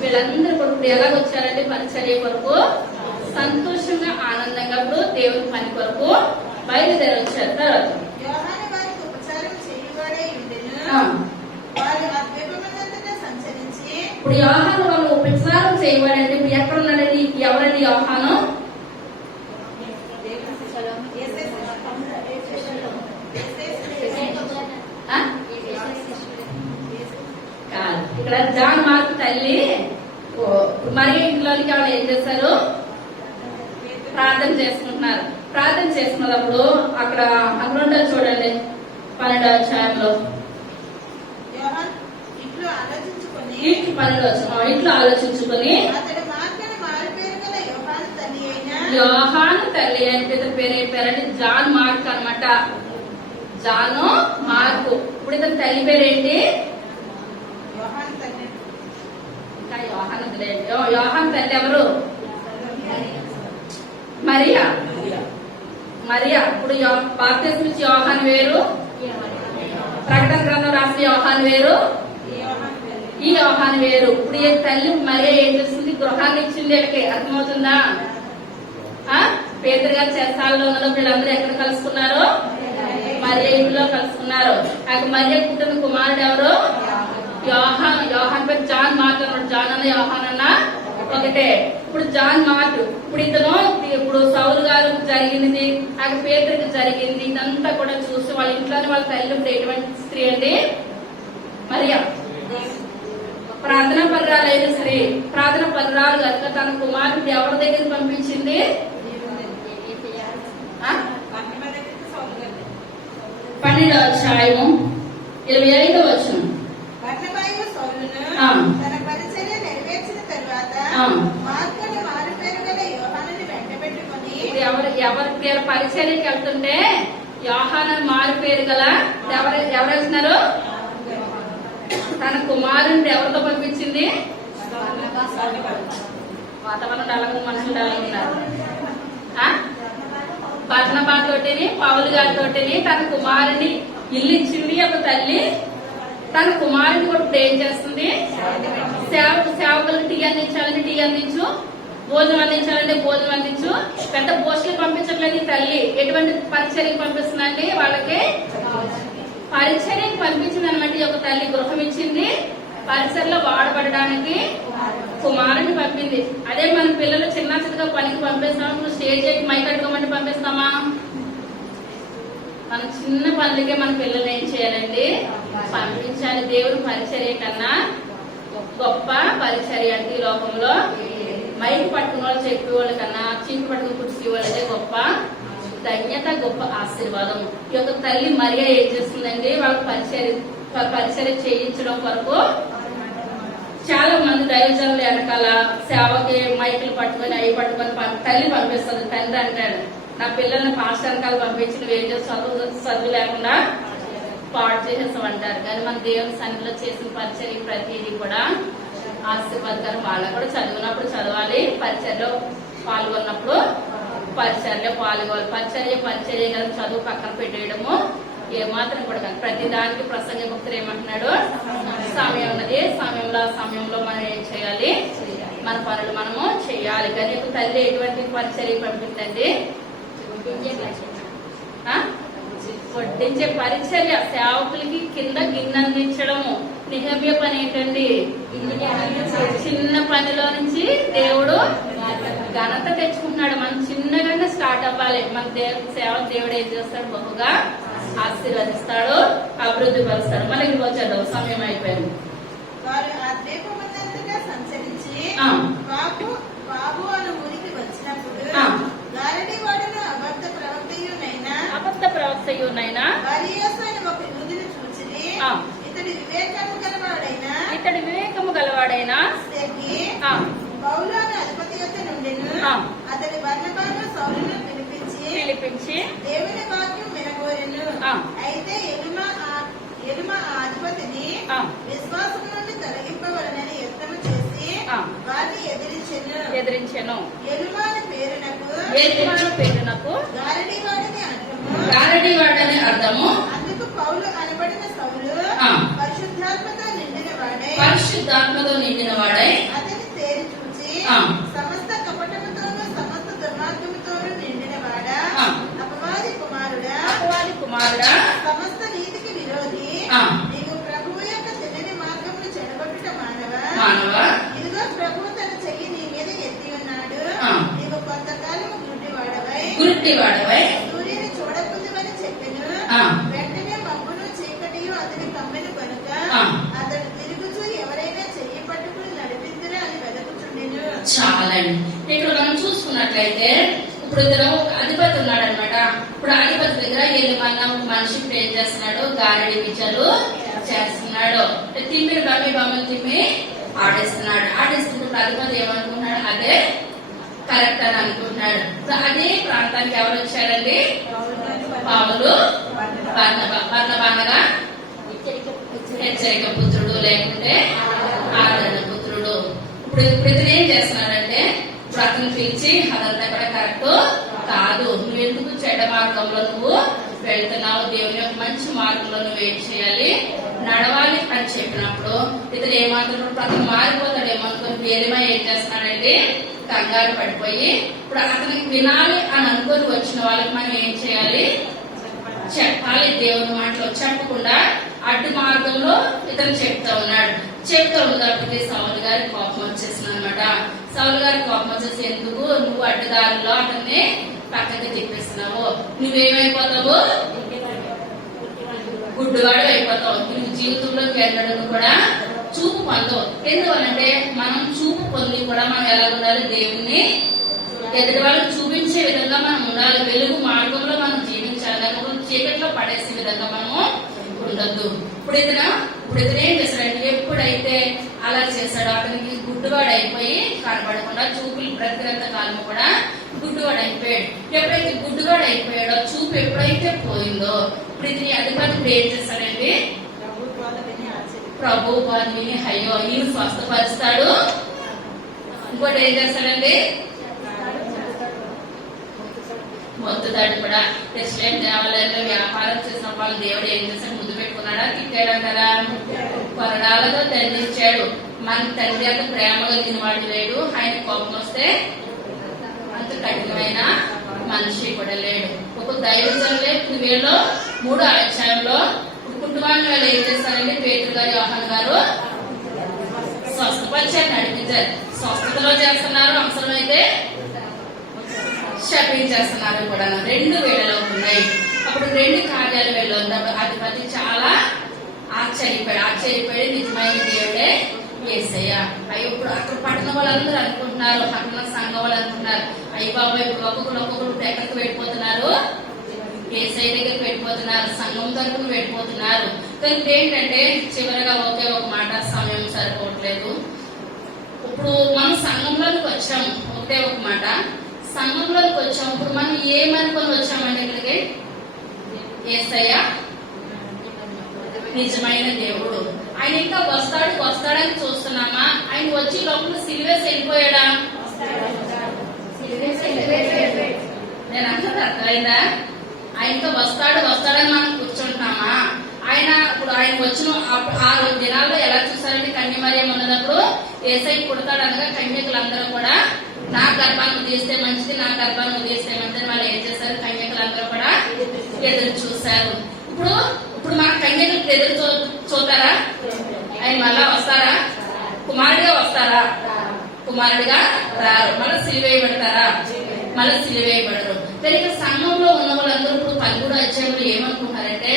వీళ్ళందరూ కూడా ఇప్పుడు ఎలాగ వచ్చారంటే పరిచర్య కొరకు సంతోషంగా ఆనందంగా ఇప్పుడు దేవుని పని కొరకు బయలుదేరి వచ్చారు. తర్వాత ఇప్పుడు యోహాను వాళ్ళు ఉపచారం చేయబడండి. ఇప్పుడు ఎక్కడ ఉన్నాడండి? ఎవరండి యోహాను? ఇక్కడ జాన్ మార్క్ తల్లి మరి ఇంట్లోనికి వాళ్ళు ఏం చేశారు? ప్రార్థన చేసుకుంటున్నారు. ప్రార్థన చేసుకున్నప్పుడు అక్కడ అందులో చూడండి 12వ అధ్యాయంలో ఇంట్లో ఆలోచించుకొని యోహాను తల్లి అని పేరు అయిపోయారంటే జాన్ మార్క్ అనమాట. జాను మార్కు. ఇప్పుడు ఇతని తల్లి పేరు ఏంటి? ఇంకా యోహాను తల్లి ఎవరు? మరియా. మరియా. ఇప్పుడు బాప్తిస్మం ఇచ్చి యోహాను వేరు, ప్రకటన గ్రంథం రాసిన యోహాను వేరు, ఈ యోహాను వేరు. ఇప్పుడు ఈ తల్లి మరియా ఏం చేస్తుంది? గృహాన్ని ఇచ్చింది. వీళ్ళకి అర్థమవుతుందా? పేదరు గారు చెరసాలలో ఉన్నప్పుడు వీళ్ళందరూ ఎక్కడ కలుసుకున్నారు? మరియా ఇంట్లో కలుసుకున్నారు. మరియా పుట్టిన కుమారుడు ఎవరు? యోహాన్. యోహాన్ పేరు జాన్ మార్క్ అన్నాడు. జాన్ అన్న యోహాన్ అన్న ఒకటే. ఇప్పుడు జాన్ మార్క్. ఇప్పుడు ఇతను ఇప్పుడు సౌలు గారు జరిగింది, పేదరికి జరిగింది, ఇదంతా కూడా చూసి వాళ్ళ ఇంట్లోనే వాళ్ళ తల్లి ఇప్పుడు ఎటువంటి స్త్రీ అండి? మరియా. ప్రార్థన పరురాలైన స్త్రీ. ప్రార్థన పరురాలు కనుక తన కుమారుడు ఎవరి దగ్గర పంపించింది? 12వ అధ్యాయము 25వ వచనం. తన పరిచర్య నెరవేర్చిన తరువాత మార్కుని మారు పేరు ఎవరి పరిచర్యకి వెళ్తుంటే యోహాను మారు పేరు గల ఎవరు వెళ్తున్నారు? తన కుమారుని ఎవరితో పంపించింది? వాతావరణం డలంగా మనుషులు డలంగా ఉన్నారు. బర్నబా తోటిని పౌలు గారితోటిని తన కుమారుని ఇల్లు ఇచ్చింది ఒక తల్లి. తన కుమారుని కూడా ఇప్పుడు ఏం చేస్తుంది? సేవకులకు టీ అందించాలని టీ అందించు, భోజనం అందించాలంటే భోజనం అందించు. పెద్ద పోస్టులు పంపించట్లేదు ఈ తల్లి. ఎటువంటి పరిచర్యకు పంపిస్తుందండి? వాళ్ళకి పరిచర్యకు పంపించింది అనమాట. ఒక తల్లి గృహం ఇచ్చింది, పరిసరలో వాడబడడానికి కుమారుని పంపింది. అదే మన పిల్లలు చిన్న చిన్నగా పనికి పంపిస్తామా? ఇప్పుడు స్టేజ్ ఎక్కి మైక్ కట్టుకోమంటే పంపిస్తామా? మన చిన్న పనులకే మన పిల్లలు ఏం చేయాలండి? పంపించాలి. దేవుని పరిచర్య కన్నా గొప్ప పరిచర్య అంటే ఈ లోకంలో మైక్ పట్టుకున్న వాళ్ళు చెప్పేవాళ్ళ కన్నా చీపు పట్టుకుని కుర్చీ వాళ్ళదే గొప్ప ధన్యత, గొప్ప ఆశీర్వాదం. ఈ యొక్క తల్లి మరియా ఏం చేస్తుందండి? వాళ్ళకి పరిచర్య చేయించడం కొరకు చాలా మంది దైవజనులు వెనకాల సేవకి మైకులు పట్టుకొని అవి పట్టుకొని తల్లి పంపిస్తుంది. తండ్రి అంటాడు, నా పిల్లల్ని పాస్టర్ వెనకాల పంపించి నువ్వేం చేసి చదువు లేకుండా పాడు చేసేస్తామంటారు. కానీ మన దేవుని సన్నిధిలో చేసిన పరిచర్య ప్రతిదీ కూడా ఆశీర్వాదకరం. వాళ్ళకు కూడా చదివినప్పుడు చదవాలి, పరిచర్యలో పాల్గొన్నప్పుడు పరిచర్యలో పాల్గొవాలి. పరిచర్య కదా చదువు పక్కన పెట్టేయడము ఏమాత్రం కూడా కాదు. ప్రతి దానికి ప్రసంగ భక్తులు ఏమంటున్నాడు? సమయం ఉన్నది. సమయంలో మనం ఏం చేయాలి? మన పనులు మనము చేయాలి. కానీ తల్లి ఎటువంటి పరిచర్య పంపిందండి? వడ్డించే పరిచర్య. సేవకులకి కింద గిన్నె అందించడము. నిహమ్య పని ఏంటండి? చిన్న పనిలో నుంచి దేవుడు ఘనత తెచ్చుకుంటున్నాడు. మనం చిన్నగానే స్టార్ట్ అవ్వాలి. మన సేవ దేవుడు ఏం చేస్తాడు? బహుగా ఆశీర్వదిస్తాడు, అభివృద్ధి పరుస్తాడు. మళ్ళీ ఇంటికి వచ్చేద్దాం, సమయం అయిపోయింది. వారు ఆ ద్వీపమంతటా సంచరించి బాబు అను ఊరికి వచ్చినప్పుడు గారడీ వాడును అబద్ధ ప్రవక్తయునైనా బరియసు అని ఒక యూదుని చూచిరి. ఇతడి వివేకము గలవాడైన పౌలు అను అధిపతి యొద్ద నుండెను. అతడి బర్నబాను సౌలును పిలిపించి దేవుని వాక్యం వినగోరెను. అయితే ఎలుమ ఆ అధిపతిని విశ్వాసం నుండి తొలగింపవలనని యత్నము చేసి వారిని ఎదిరించెను. ఎలుమాని పేరునకు గారడీవాడని అర్థము. అందుకు పౌలు అనబడిన సౌలు పరిశుద్ధాత్మతో నిండిన వాడై అతని తేరి చూచి సమస్త కపటముతోనూ సమస్త దుర్మార్గముతోనూ నిండిన వాడా, అపవాది కుమారుడా, సమస్త నీతికి విరోధి, నీవు ప్రభువు యొక్క తినని మార్గమును చెడగొట్టుట మానవా. ఇదిగో ప్రభువు తన చెయ్యి నీ మీద ఎత్తి ఉన్నాడు. నీవు కొంతకాలము గుడ్డివాడవై సూర్యుని చూడకుందువని చెప్పెను. వెంటనే మబ్బును చీకటియు అతని కమ్మెను కనుక అతడు తిరుగుచూ ఎవరైనా చెయ్యి పట్టుకుని నడిపిందిరా అని వెదకుచుండెను. చాలండి. ఇక్కడ మనం చూసుకున్నట్లయితే ఇప్పుడు ఇద్దరు అధిపతి ఉన్నాడు అనమాట. ఇప్పుడు అధిపతి దగ్గర ఏమన్నా మనిషి ఏం చేస్తున్నాడు? గారడి విద్యలు చేస్తున్నాడు. బొమ్మలు తిమ్మి ఆడేస్తున్నాడు. ఆడేస్తున్నప్పుడు అధిపతి ఏమనుకుంటున్నాడు? అదే కరెక్ట్ అని అనుకుంటున్నాడు. అదే ప్రాంతానికి ఎవరు వచ్చారండి? పౌలు బర్నబానగా హెచ్చరిక పుత్రుడు, లేకుంటే ఆదరణ పుత్రుడు. ఇప్పుడు ఇతను ఏం చేస్తున్నాడంటే, ఇప్పుడు అతను పిలిచి అదంతా కూడా కరెక్ట్ కాదు, నువ్వెందుకు చెడ్డ మార్గంలో నువ్వు వెళ్తున్నావు, దేవుని యొక్క మంచి మార్గంలో నువ్వు ఏం చేయాలి? నడవాలి అని చెప్పినప్పుడు ఇతను ఏమాత్రం అతను మారిపోతాడు ఏమనుకుని వేరేమా ఏం చేస్తున్నాడంటే కంగారు పడిపోయి, ఇప్పుడు అతనికి వినాలి అని అనుకుని వచ్చిన వాళ్ళకి మనం ఏం చేయాలి? చెప్పాలి. దేవుని మాటలో చెప్పకుండా అడ్డు మార్గంలో ఇతను చెప్తా ఉన్నాడు. చెప్తా ఉన్నప్పటికీ సౌలు గారి కోపం వచ్చేసింది అనమాట. సౌలు గారి కోపం వచ్చేసి, ఎందుకు నువ్వు అడ్డుదారిలో అతన్ని పక్కకి తిప్పిస్తున్నావు, నువ్వేమైపోతావు? గుడ్డువాడు అయిపోతావు. నువ్వు జీవితంలోకి వెళ్ళడం కూడా చూపు పొందవు. ఎందువల్లంటే మనం చూపు పొంది కూడా మనం ఎలా ఉండాలి? దేవుణ్ణి ఎదుటి వాళ్ళకి చూపించే విధంగా మనం ఉండాలి. వెలుగు మార్గంలో మనం జీవించాలి. లేకపోతే చీకట్లో పడేసే విధంగా మనము ఉండద్దు. ఇప్పుడు ఇతను ఏం చేశాడంటే, ఎప్పుడైతే అలా చేశాడో అతనికి గుడ్డువాడు అయిపోయి కనబడకుండా చూపులు బ్రతికినంత కాలము కూడా గుడ్డువాడు అయిపోయాడు. ఎప్పుడైతే గుడ్డుగాడు అయిపోయాడో, చూపు ఎప్పుడైతే పోయిందో, ఇప్పుడు ఇది అధిపతి ఇప్పుడు ఏం చేస్తాడండి? ప్రభు బోధ విని అయ్యో ఈయన స్వస్థపరుస్తాడు. ఇంకోటి ఏం చేస్తాడండి? మొత్తుతాడు కూడా. ప్రెసిడెంట్ దేవాలయంలో వ్యాపారం చేసిన వాళ్ళు దేవుడు ఏం చేశాడు? ముద్దు పెట్టుకున్నాడా, తిట్టాడంటారా? కొరడాలతో దండించాడు. మన తండ్రి అంత ప్రేమగా తినవాడు లేడు. ఆయన కోపం వస్తే అంత కఠినమైన మనిషి కూడా లేడు. ఒక దైవజనులే వీళ్ళు 3వ అధ్యాయంలో కుటుంబాన్ని వాళ్ళు ఏం చేస్తారంటే పేతురు గారు, యోహాను గారు స్వస్థపరిచారు, నడిపించారు. స్వస్థతలో చేస్తున్నారు, అవసరమైతే శపించేస్తున్నారు కూడా. 2 వేళలు అవుతున్నాయి. అప్పుడు 2 కార్యాలు వెళ్ళొద్దాడు. అధిపతి చాలా ఆశ్చర్యపోయి నిజమైన దేవుడే యేసయ్య. అయ్యో ఇప్పుడు అక్కడ పట్టణ వాళ్ళందరూ అనుకుంటున్నారు, అక్కడ సంఘం వాళ్ళు అనుకుంటున్నారు, అయ్యి బాబాయ్ ఇప్పుడు ఒక్కొక్కరు ఎక్కడికి వెళ్ళిపోతున్నారు? యేసయ్య దగ్గరికి వెళ్ళిపోతున్నారు, సంఘం తరపున వెళ్ళిపోతున్నారు. కానీ ఏంటంటే చివరిగా ఒకే ఒక మాట, సమయం సరిపోవట్లేదు. ఇప్పుడు మనం సంఘంలోకి వచ్చాము, ఒకే ఒక మాట, సంఘంలోకి వచ్చాము. ఇప్పుడు మనం ఏమనుకొని వచ్చామంటే ఇక్కడికి? యేసయ్య నిజమైన దేవుడు, ఆయన ఇంకా వస్తాడని చూస్తున్నామా? ఆయన వచ్చి లోపల సిలువేసి వెళ్ళిపోయాడా? నేను అన్నది అర్థమైందా? ఆయన ఇంకా వస్తాడని మనం కూర్చుంటున్నామా? ఆయన ఇప్పుడు ఆయన వచ్చిన 6 దినాల్లో ఎలా చూసారంటే, కన్యమరియం ఉన్నప్పుడు యేసయ్య పుడతాడు అనగా కన్యకులందరూ కూడా నా గర్భాన్ని తీస్తే మంచిది, నా గర్భాన్ని తీస్తే మంచిది వాళ్ళు ఏం చేశారు? కన్యకులందరూ కూడా ఎదురు చూశారు. ఇప్పుడు మన కన్యకులకు ఎదురు చూస్తారా? ఆయన మళ్ళా వస్తారా? కుమారుడిగా వస్తారా? కుమారుడిగా రారు. మళ్ళీ సిలువేయబడతారా? మళ్ళీ సిలువేయబడరు. తెలియక సంఘంలో ఉన్న వాళ్ళందరూ ఇప్పుడు 13వ అధ్యాయంలో ఏమనుకుంటారంటే,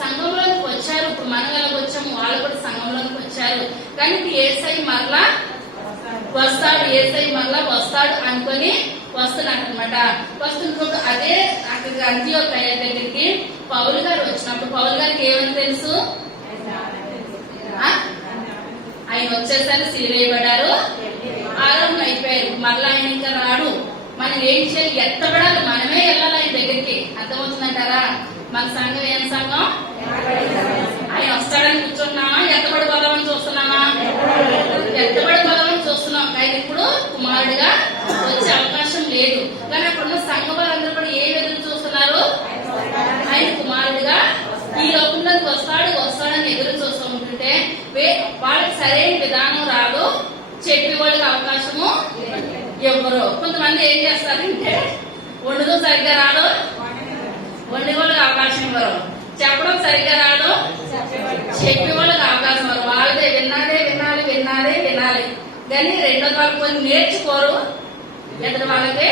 సంఘంలోకి వచ్చారు, ఇప్పుడు మనం ఎలా వచ్చాము వాళ్ళు కూడా సంఘంలోకి వచ్చారు. కానీ ఇప్పుడు యేసయ్య మరలా వస్తాడు, యేసయ్య మరలా వస్తాడు అనుకొని వస్తున్నాడు అనమాట. వస్తున్నప్పుడు అదే అక్కడికి అంత్యోకయ దగ్గరికి పౌలు గారు వచ్చినప్పుడు పౌలు గారికి ఏమని తెలుసు? ఆయన వచ్చేసరికి సిలువేయబడ్డారు, ఆరంభం అయిపోయారు. మరలా ఆయన ఇంకా రాడు. మనం ఏం చేయాలి? ఎత్తబడాలి, మనమే వెళ్ళాలి ఆయన దగ్గరికి. అర్థమవుతుందంటారా? మన సంఘం ఏం సంఘం? ఆయన వస్తాడని కూర్చున్నామా? ఎత్తబడిపోదామని చూస్తున్నామా? ఎత్తబడిపోదామని చూస్తున్నాం. కానీ ఇప్పుడు కుమారుడిగా వచ్చే అవకాశం లేదు. కానీ అక్కడున్న సంఘం వాళ్ళందరూ కూడా ఏ ఎదురు చూస్తున్నారు? ఆయన కుమారుడిగా ఈ లోకంలోకి వస్తాడని ఎదురు చూస్తూ ఉంటుంటే వాళ్ళకి సరైన విధానం రాదు, చెప్పే వాళ్ళకి అవకాశము ఎవరు. కొంతమంది ఏం చేస్తారంటే వండుతో సరిగ్గా రాదు, వండే వాళ్ళకి అవకాశం ఇవ్వరు. చెప్పడం సరిగ్గా రాదు, చెప్పే వాళ్ళకి అవకాశం ఇవ్వరు. వాళ్ళదే వినాలి. కానీ రెండో వాళ్ళు కొన్ని నేర్చుకోరు, ఎదురు వాళ్ళకి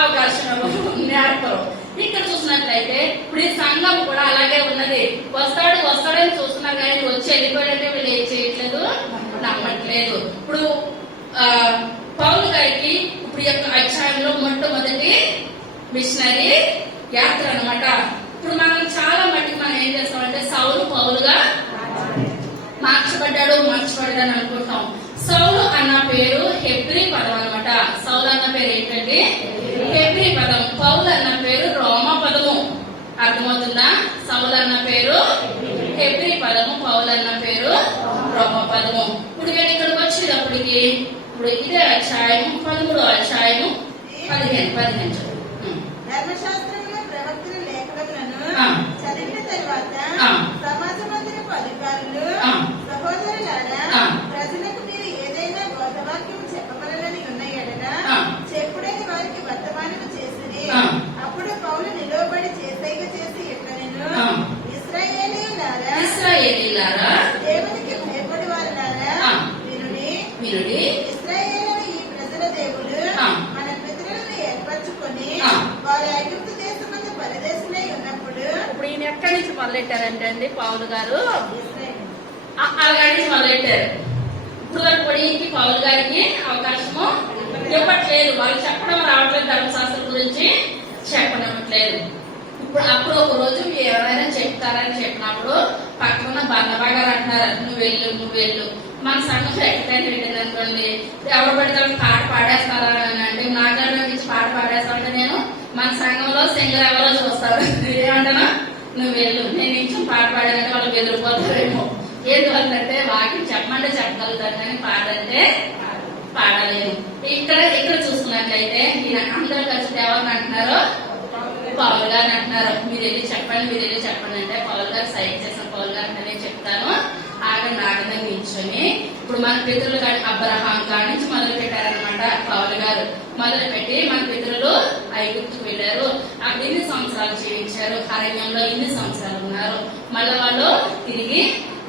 అవకాశం ఇవ్వరు, నేర్పరు. ఇక్కడ చూసినట్లయితే ఇప్పుడు ఈ సంఘం కూడా అలాగే ఉన్నది. వస్తాడని చూస్తున్నారు, కానీ వచ్చి వెళ్ళిపోయాడంటే వీళ్ళు ఏం చేయట్లేదు, నమ్మట్లేదు. ఇప్పుడు పౌలు గారికి ఇప్పుడు యొక్క అధ్యాయంలో మొట్టమొదటి మిషనరీ యాత్ర అనమాట. ఇప్పుడు మనం చాలా మట్టికి మనం ఏం చేస్తామంటే సౌలు పౌలుగా మార్చబడ్డాడు అనుకుంటాం. సౌలు అన్న పేరు హెబ్రీ పదం అనమాట. సౌలు అన్న పేరు ఏంటంటే హెబ్రీ పదం. పౌలు అన్న పేరు రోమా పదము. అర్థమవుతుందా? సౌలు అన్న పేరు హెబ్రీ పదము, పౌలు అన్న పేరు రోమా పదము. ఇప్పుడు వీళ్ళు ఇక్కడికి వచ్చేటప్పటికి ఇప్పుడు ఇదే అధ్యాయం 13వ అధ్యాయము 15 ధర్మశాస్త్రంలో ప్రవక్తల లేఖలను చదివిన తర్వాత సమాజ మందిరపు అధికారులు, సహోదరులారా, ప్రజలకు మీరు ఏదైనా బోధవాక్యం చెప్పగలరని ఉన్న ఎడల చెప్పుడని వారికి వర్తమానము చేసిరి. అప్పుడు పౌలు నిలవబడి చేసైగ చేసి ఎట్లనెను, ఇశ్రాయేలీయులారా, దేవునికి భయపడి వారులారా, వినుడి. ఇశ్రాయేలు ఈ ప్రజల దేవుడు మన పితరులను ఏర్పరచుకొని వారి ఐగుప్తు దేశమందు పరదేశులై ఉన్నప్పుడు. ఇప్పుడు ఈయన ఎక్కడి నుంచి మొదలెట్టారంటే అండి పౌలు గారు అలాంటి నుంచి మొదలెట్టారు. ఇప్పుడు పొడికి పౌలు గారికి అవకాశము ఇవ్వట్లేదు, వాళ్ళు చెప్పడం రావట్లేదు, ధర్మశాస్త్రం గురించి చెప్పనివ్వట్లేదు. అప్పుడు ఒక రోజు ఎవరైనా చెప్తారని చెప్పినప్పుడు పక్కన బర్నబా గారు అంటున్నారు, నువ్వు వెళ్ళు. మన సంఘం ఎక్కడైనా వెళ్ళింది అనుకోండి, ఎవరు పెడతాడు పాట పాడేస్తారా అని అంటే, నా దగ్గర నుంచి పాట పాడేస్తామంటే నేను మన సంఘంలో సింగర్ ఎవరో చూస్తారు, ఏమంటానా నువ్వు వెళ్ళు, నేను ఇంచు పాట పాడాలంటే వాళ్ళు బెదిరిపోతారేమో. ఎందువల్లంటే వాకింగ్ చెప్పమంటే చెప్పగలుగుతారు కానీ పాడంటే పాడలేము. ఇక్కడ చూసుకున్నట్లయితే అందరూ కలిసి ఎవరిని అంటున్నారో పౌల్ గారిని అంటున్నారు. మీరు వెళ్ళి చెప్పండి అంటే పౌల్ గారు సైడ్ చేసిన పౌల్ గారు నేను చెప్తాను ఆగండి నిల్చొని. ఇప్పుడు మన పితరులు అబ్రహాం కాడి నుంచి మొదలు పెట్టారనమాట. పౌల్ గారు మొదలు పెట్టి మన పితరులు ఐగుప్తుకు వెళ్ళారు, అక్కడ ఇన్ని సంవత్సరాలు జీవించారు, అరణ్యంలో ఇన్ని సంవత్సరాలు ఉన్నారు. మళ్ళీ వాళ్ళు తిరిగి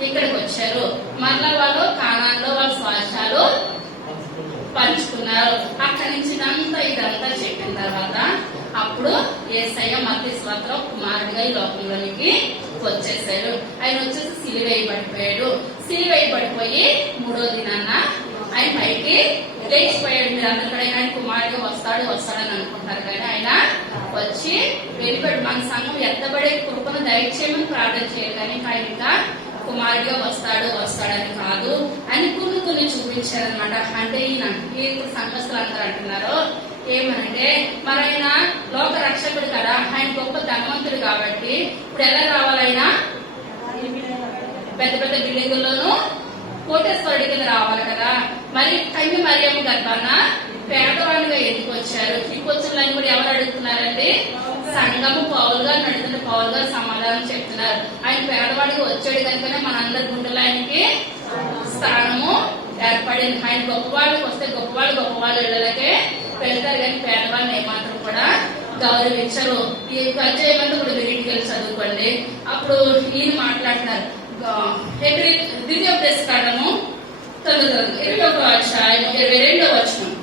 ఇక్కడికి వచ్చారు. మళ్ళా వాళ్ళు కానాన్లో వాళ్ళ స్వార్థాలు పంచుకున్నారు. అక్కడి నుంచి ఇదంతా చెప్పిన తర్వాత అప్పుడు యేసయ్య మత్తయి సువార్తలో కుమారుడిగా ఈ లోకంలోనికి వచ్చేసాడు. ఆయన వచ్చేసి సిలువేయబడిపోయి 3వ దినాన ఆయన పైకి లేచిపోయాడు. మీరు అందరూ కూడా ఆయన కుమారుడిగా వస్తాడని అనుకుంటారు కానీ ఆయన వచ్చి వెళ్ళిపోయాడు. మన సంఘం ఎత్తబడే కృపను దయచేయమని ప్రార్థన చేయాలి కానీ ఆయన ఇంకా కుమారుడిగా వస్తాడని కాదు అని కొన్ని చూపించారనమాట. అంటే ఈయన సంఘస్థులు అందరూ అంటున్నారు ఏమనంటే మరి ఆయన లోక రక్షకుడు కదా, ఆయన గొప్ప ధనవంతుడు కాబట్టి ఇప్పుడు ఎలా రావాలైనా పెద్ద పెద్ద బిల్డింగుల్లోనూ కోటేశ్వరుడి కింద రావాలి కదా. మరి కన్య మరియమ్మ గర్భాన పేదవాడిగా ఎందుకు వచ్చారు? ఈ క్వశ్చన్లన్నీ కూడా ఎవరు అడుగుతున్నారండి? సంఘము పౌల్ గారు అడుగుతుంటే పౌల్ గారు సమాధానం చెప్తున్నారు. ఆయన పేదవాడిగా వచ్చాడు కనుకనే మనందరి గుండెలు ఆయనకి స్థానము ఏర్పడింది. ఆయన గొప్పవాళ్ళకి వస్తే గొప్పవాళ్ళు ఇళ్లకే వెళ్తారు కానీ పేదవాళ్ళని ఏమాత్రం కూడా గౌరవించరు. ఈ అధ్యాయం అంతా కూడా మీరు ఇంటికి వెళ్ళి చదువుకోండి. అప్పుడు ఈయన మాట్లాడుతున్నారు. ద్వితీయోపదేశ కాండము 21వ అధ్యాయం 22వ వచనం.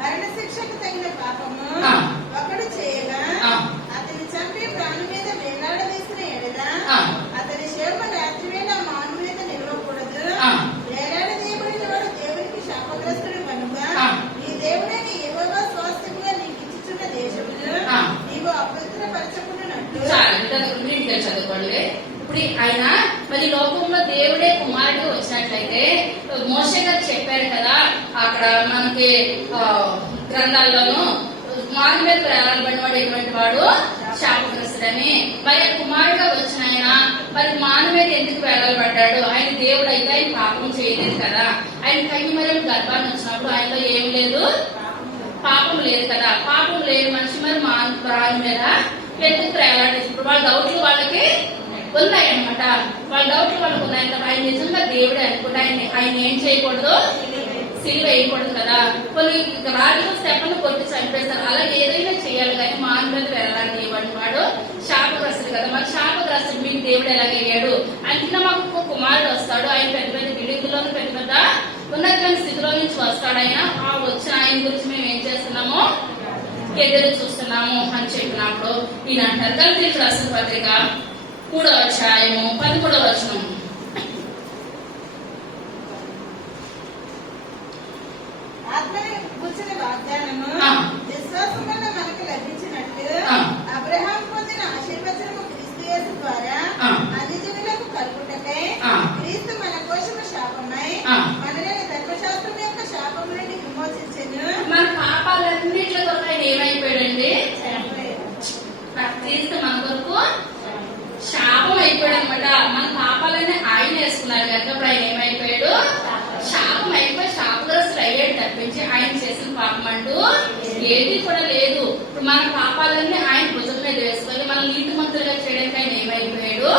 మరణశిక్షకు తగిన పాపము ఒకడు చేయగా అతని చంపి ప్రాణం మీద వేలాడదీసిన ఎడల అతని శవం రాత్రివేళ మాను మీద నిలవకూడదు. వేలాడదీయబడిన వాడు దేవునికి శాపగ్రస్తుడు కనుక నీ దేవుడైన యెహోవా స్వాస్థ్యముగా నీకు ఇచ్చుచున్న దేశమును నీవు అపవిత్రపరచకున్నట్టు. చదువుకోండి. ఇప్పుడు ఆయన మరి లోకంలో దేవుడే కుమారుడు వచ్చినట్లయితే మోషే గారు చెప్పారు కదా అక్కడ మనకి గ్రంథాల్లోనూ మారు మీద ప్రేరణబడిన వాడు ఎటువంటి వాడు శాపగ్రస్తుడని. మరి కుమారుడుగా వచ్చిన ఆయన మరి మాను మీద ఎందుకు వేలాడబడ్డాడు? ఆయన దేవుడు అయితే ఆయన పాపం చేయలేదు కదా. ఆయన కన్య మరియమ్మ గర్భాన్ని వచ్చినప్పుడు ఆయనలో ఏం లేదు, పాపం లేదు కదా. పాపం లేని మనిషి మరి మాను మీద ఎందుకు ప్రేలాడేసి ఇప్పుడు వాళ్ళ డౌట్లు వాళ్ళకి ఉన్నాయన్నమాట. వాళ్ళ డౌట్లు వాళ్ళకి ఉన్నాయి. ఆయన నిజంగా దేవుడే అనుకుంటే ఆయన ఏం చేయకూడదు, సిలువ వేయకూడదు కదా. కొన్ని రాజులు స్టెప్పను కొట్టి చంపేస్తారు. అలా ఏదైనా చేయాలి కానీ మాను మీద వెళ్ళాలని ఇవ్వండి వాడు శాపగ్రస్తుడు కదా. మరి శాపగ్రస్తుడు మీకు దేవుడు ఎలాగయ్యాడు? అంటే మాకు కుమారుడు వస్తాడు, ఆయన పెద్ద పెద్ద బిల్డింగ్లోనూ పెద్ద ఉన్నతమైన స్థితిలో నుంచి వస్తాడు. ఆయన ఆ వచ్చిన ఆయన గురించి మేము ఏం చేస్తున్నాము, ఎదురు చూస్తున్నాము అని చెప్పినప్పుడు ఈయన అంటారు గలతీయులకు రాసిన పత్రిక 3వ అధ్యాయము 11వ వచనం. ఆత్మని కూర్చున్న వాగ్దానము విశ్వాసం వల్ల మనకు లభించినట్టు అబ్రహాం పొందిన ఆశీర్వచనము క్రీస్తు యేసు ద్వారా అన్ని జనులకు కలుగుటకై క్రీస్తు మన కోసము శాపమై మనల్ని ధర్మశాస్త్రం యొక్క శాపం నుండి విమోచించెను. మన పాపాలన్నింటిలో కొరకు ఆయన ఏమైపోయాడండి? క్రీస్తు మన కొరకు శాపం అయిపోయాడు అనమాట. మన పాపాలన్నీ ఆయన వేసుకున్నారు కనుక ఇప్పుడు ఆయన ఏమైపోయాడు? శాపం అయిపోయి శాపగ్రస్తులు అయ్యాడు తప్పించి ఆయన చేసిన పాపం అంటూ ఏది కూడా లేదు. ఇప్పుడు మన పాపాలన్నీ ఆయన భుజం మీద వేసుకొని మనం నీతిమంతులుగా చేయడానికి ఆయన ఏమైపోయాడు?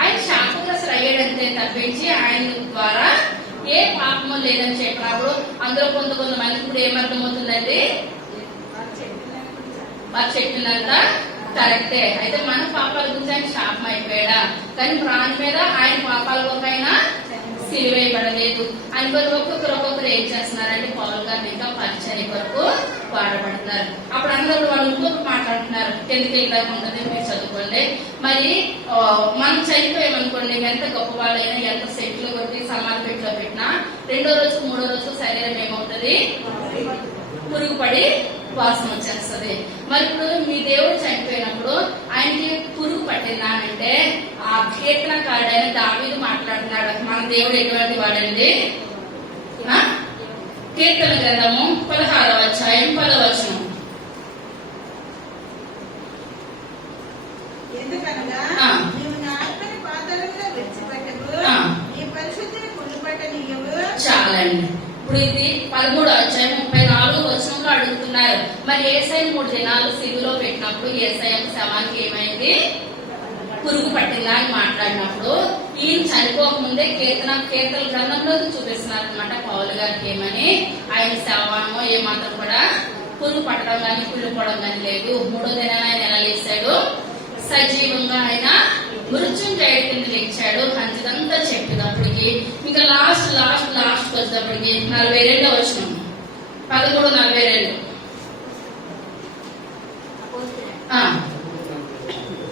ఆయన శాపగ్రస్తులు అయ్యాడంతే తప్పించి ఆయన ద్వారా ఏ పాపము లేదని చెప్పినప్పుడు అందులో కొంతమంది ఇప్పుడు ఏమర్థమవుతుందండి? వారు చెప్పినంత కరెక్టే. అయితే మన పాపాల గురించి ఆయన శాపం అయిపోయాడా? కానీ ప్రాణి మీద ఆయన పాపాల కొరకు ఆయన సిలువేయబడలేదు. ఆయన కొరకు ఒక్కొక్కరు ఏం చేస్తున్నారంటే పౌల్ గారిని ఇంకా పరిచర్య కొరకు వాడబడుతున్నారు. అప్పుడు అందరూ వాళ్ళు ఇంకొక మాట్లాడుతున్నారు. ఎందుకు ఇలా ఉంటుంది మీరు చదువుకోండి. మరి మనం చనిపోయామనుకోండి, ఎంత గొప్ప వాళ్ళైనా ఎంత సెట్లు కొట్టి సమాధి పెట్టిలో పెట్టినా 2వ రోజు 3వ రోజు శరీరం ఏమవుతుంది? పురుగుపడి వాసన వచ్చేస్తుంది. మరి ఇప్పుడు మీ దేవుడు చనిపోయినప్పుడు ఆయనకి పురుగు పట్టిందానంటే ఆ కీర్తనకారుడైన దావీదు మాట్లాడుతున్నాడు. మన దేవుడు ఎటువంటి వాడండి? కీర్తన గ్రంథము 16వ అధ్యాయం 10వ వచనం. ఎందుకనగా ఆ. నీవు నా ఆత్మని పాతాళంలో విడిచిపెట్టవు, ఆ. నీ పరిశుద్ధిని కుళ్ళుపట్టనీయవు. చాలండి. ఇప్పుడు ఇది 13 అధ్యాయం 34 వచనంలో అడుగుతున్నారు. మరి యేసయ్య 3 దినాలు సిలువలో పెట్టినప్పుడు యేసయ్య శవానికి ఏమైంది? పురుగు పట్టిందా అని మాట్లాడినప్పుడు ఈయన చనిపోకముందే కీర్తన గ్రంథంలో చూపిస్తున్నారు అనమాట పౌలు గారికి ఏమని. ఆయన శవమో ఏమాత్రం కూడా పురుగు పట్టడం కానీ కుళ్ళిపోవడం కానీ లేదు. 3వ దినాన ఆయన ఎలా లేచాడు? సజీవంగా ఆయన మృత్యుంజయుడి కింద లేచాడు. అంతదంతా చెప్పేటప్పటికి ఇంకా లాస్ట్ వచ్చేటప్పటికి 42వ వచనం 13:42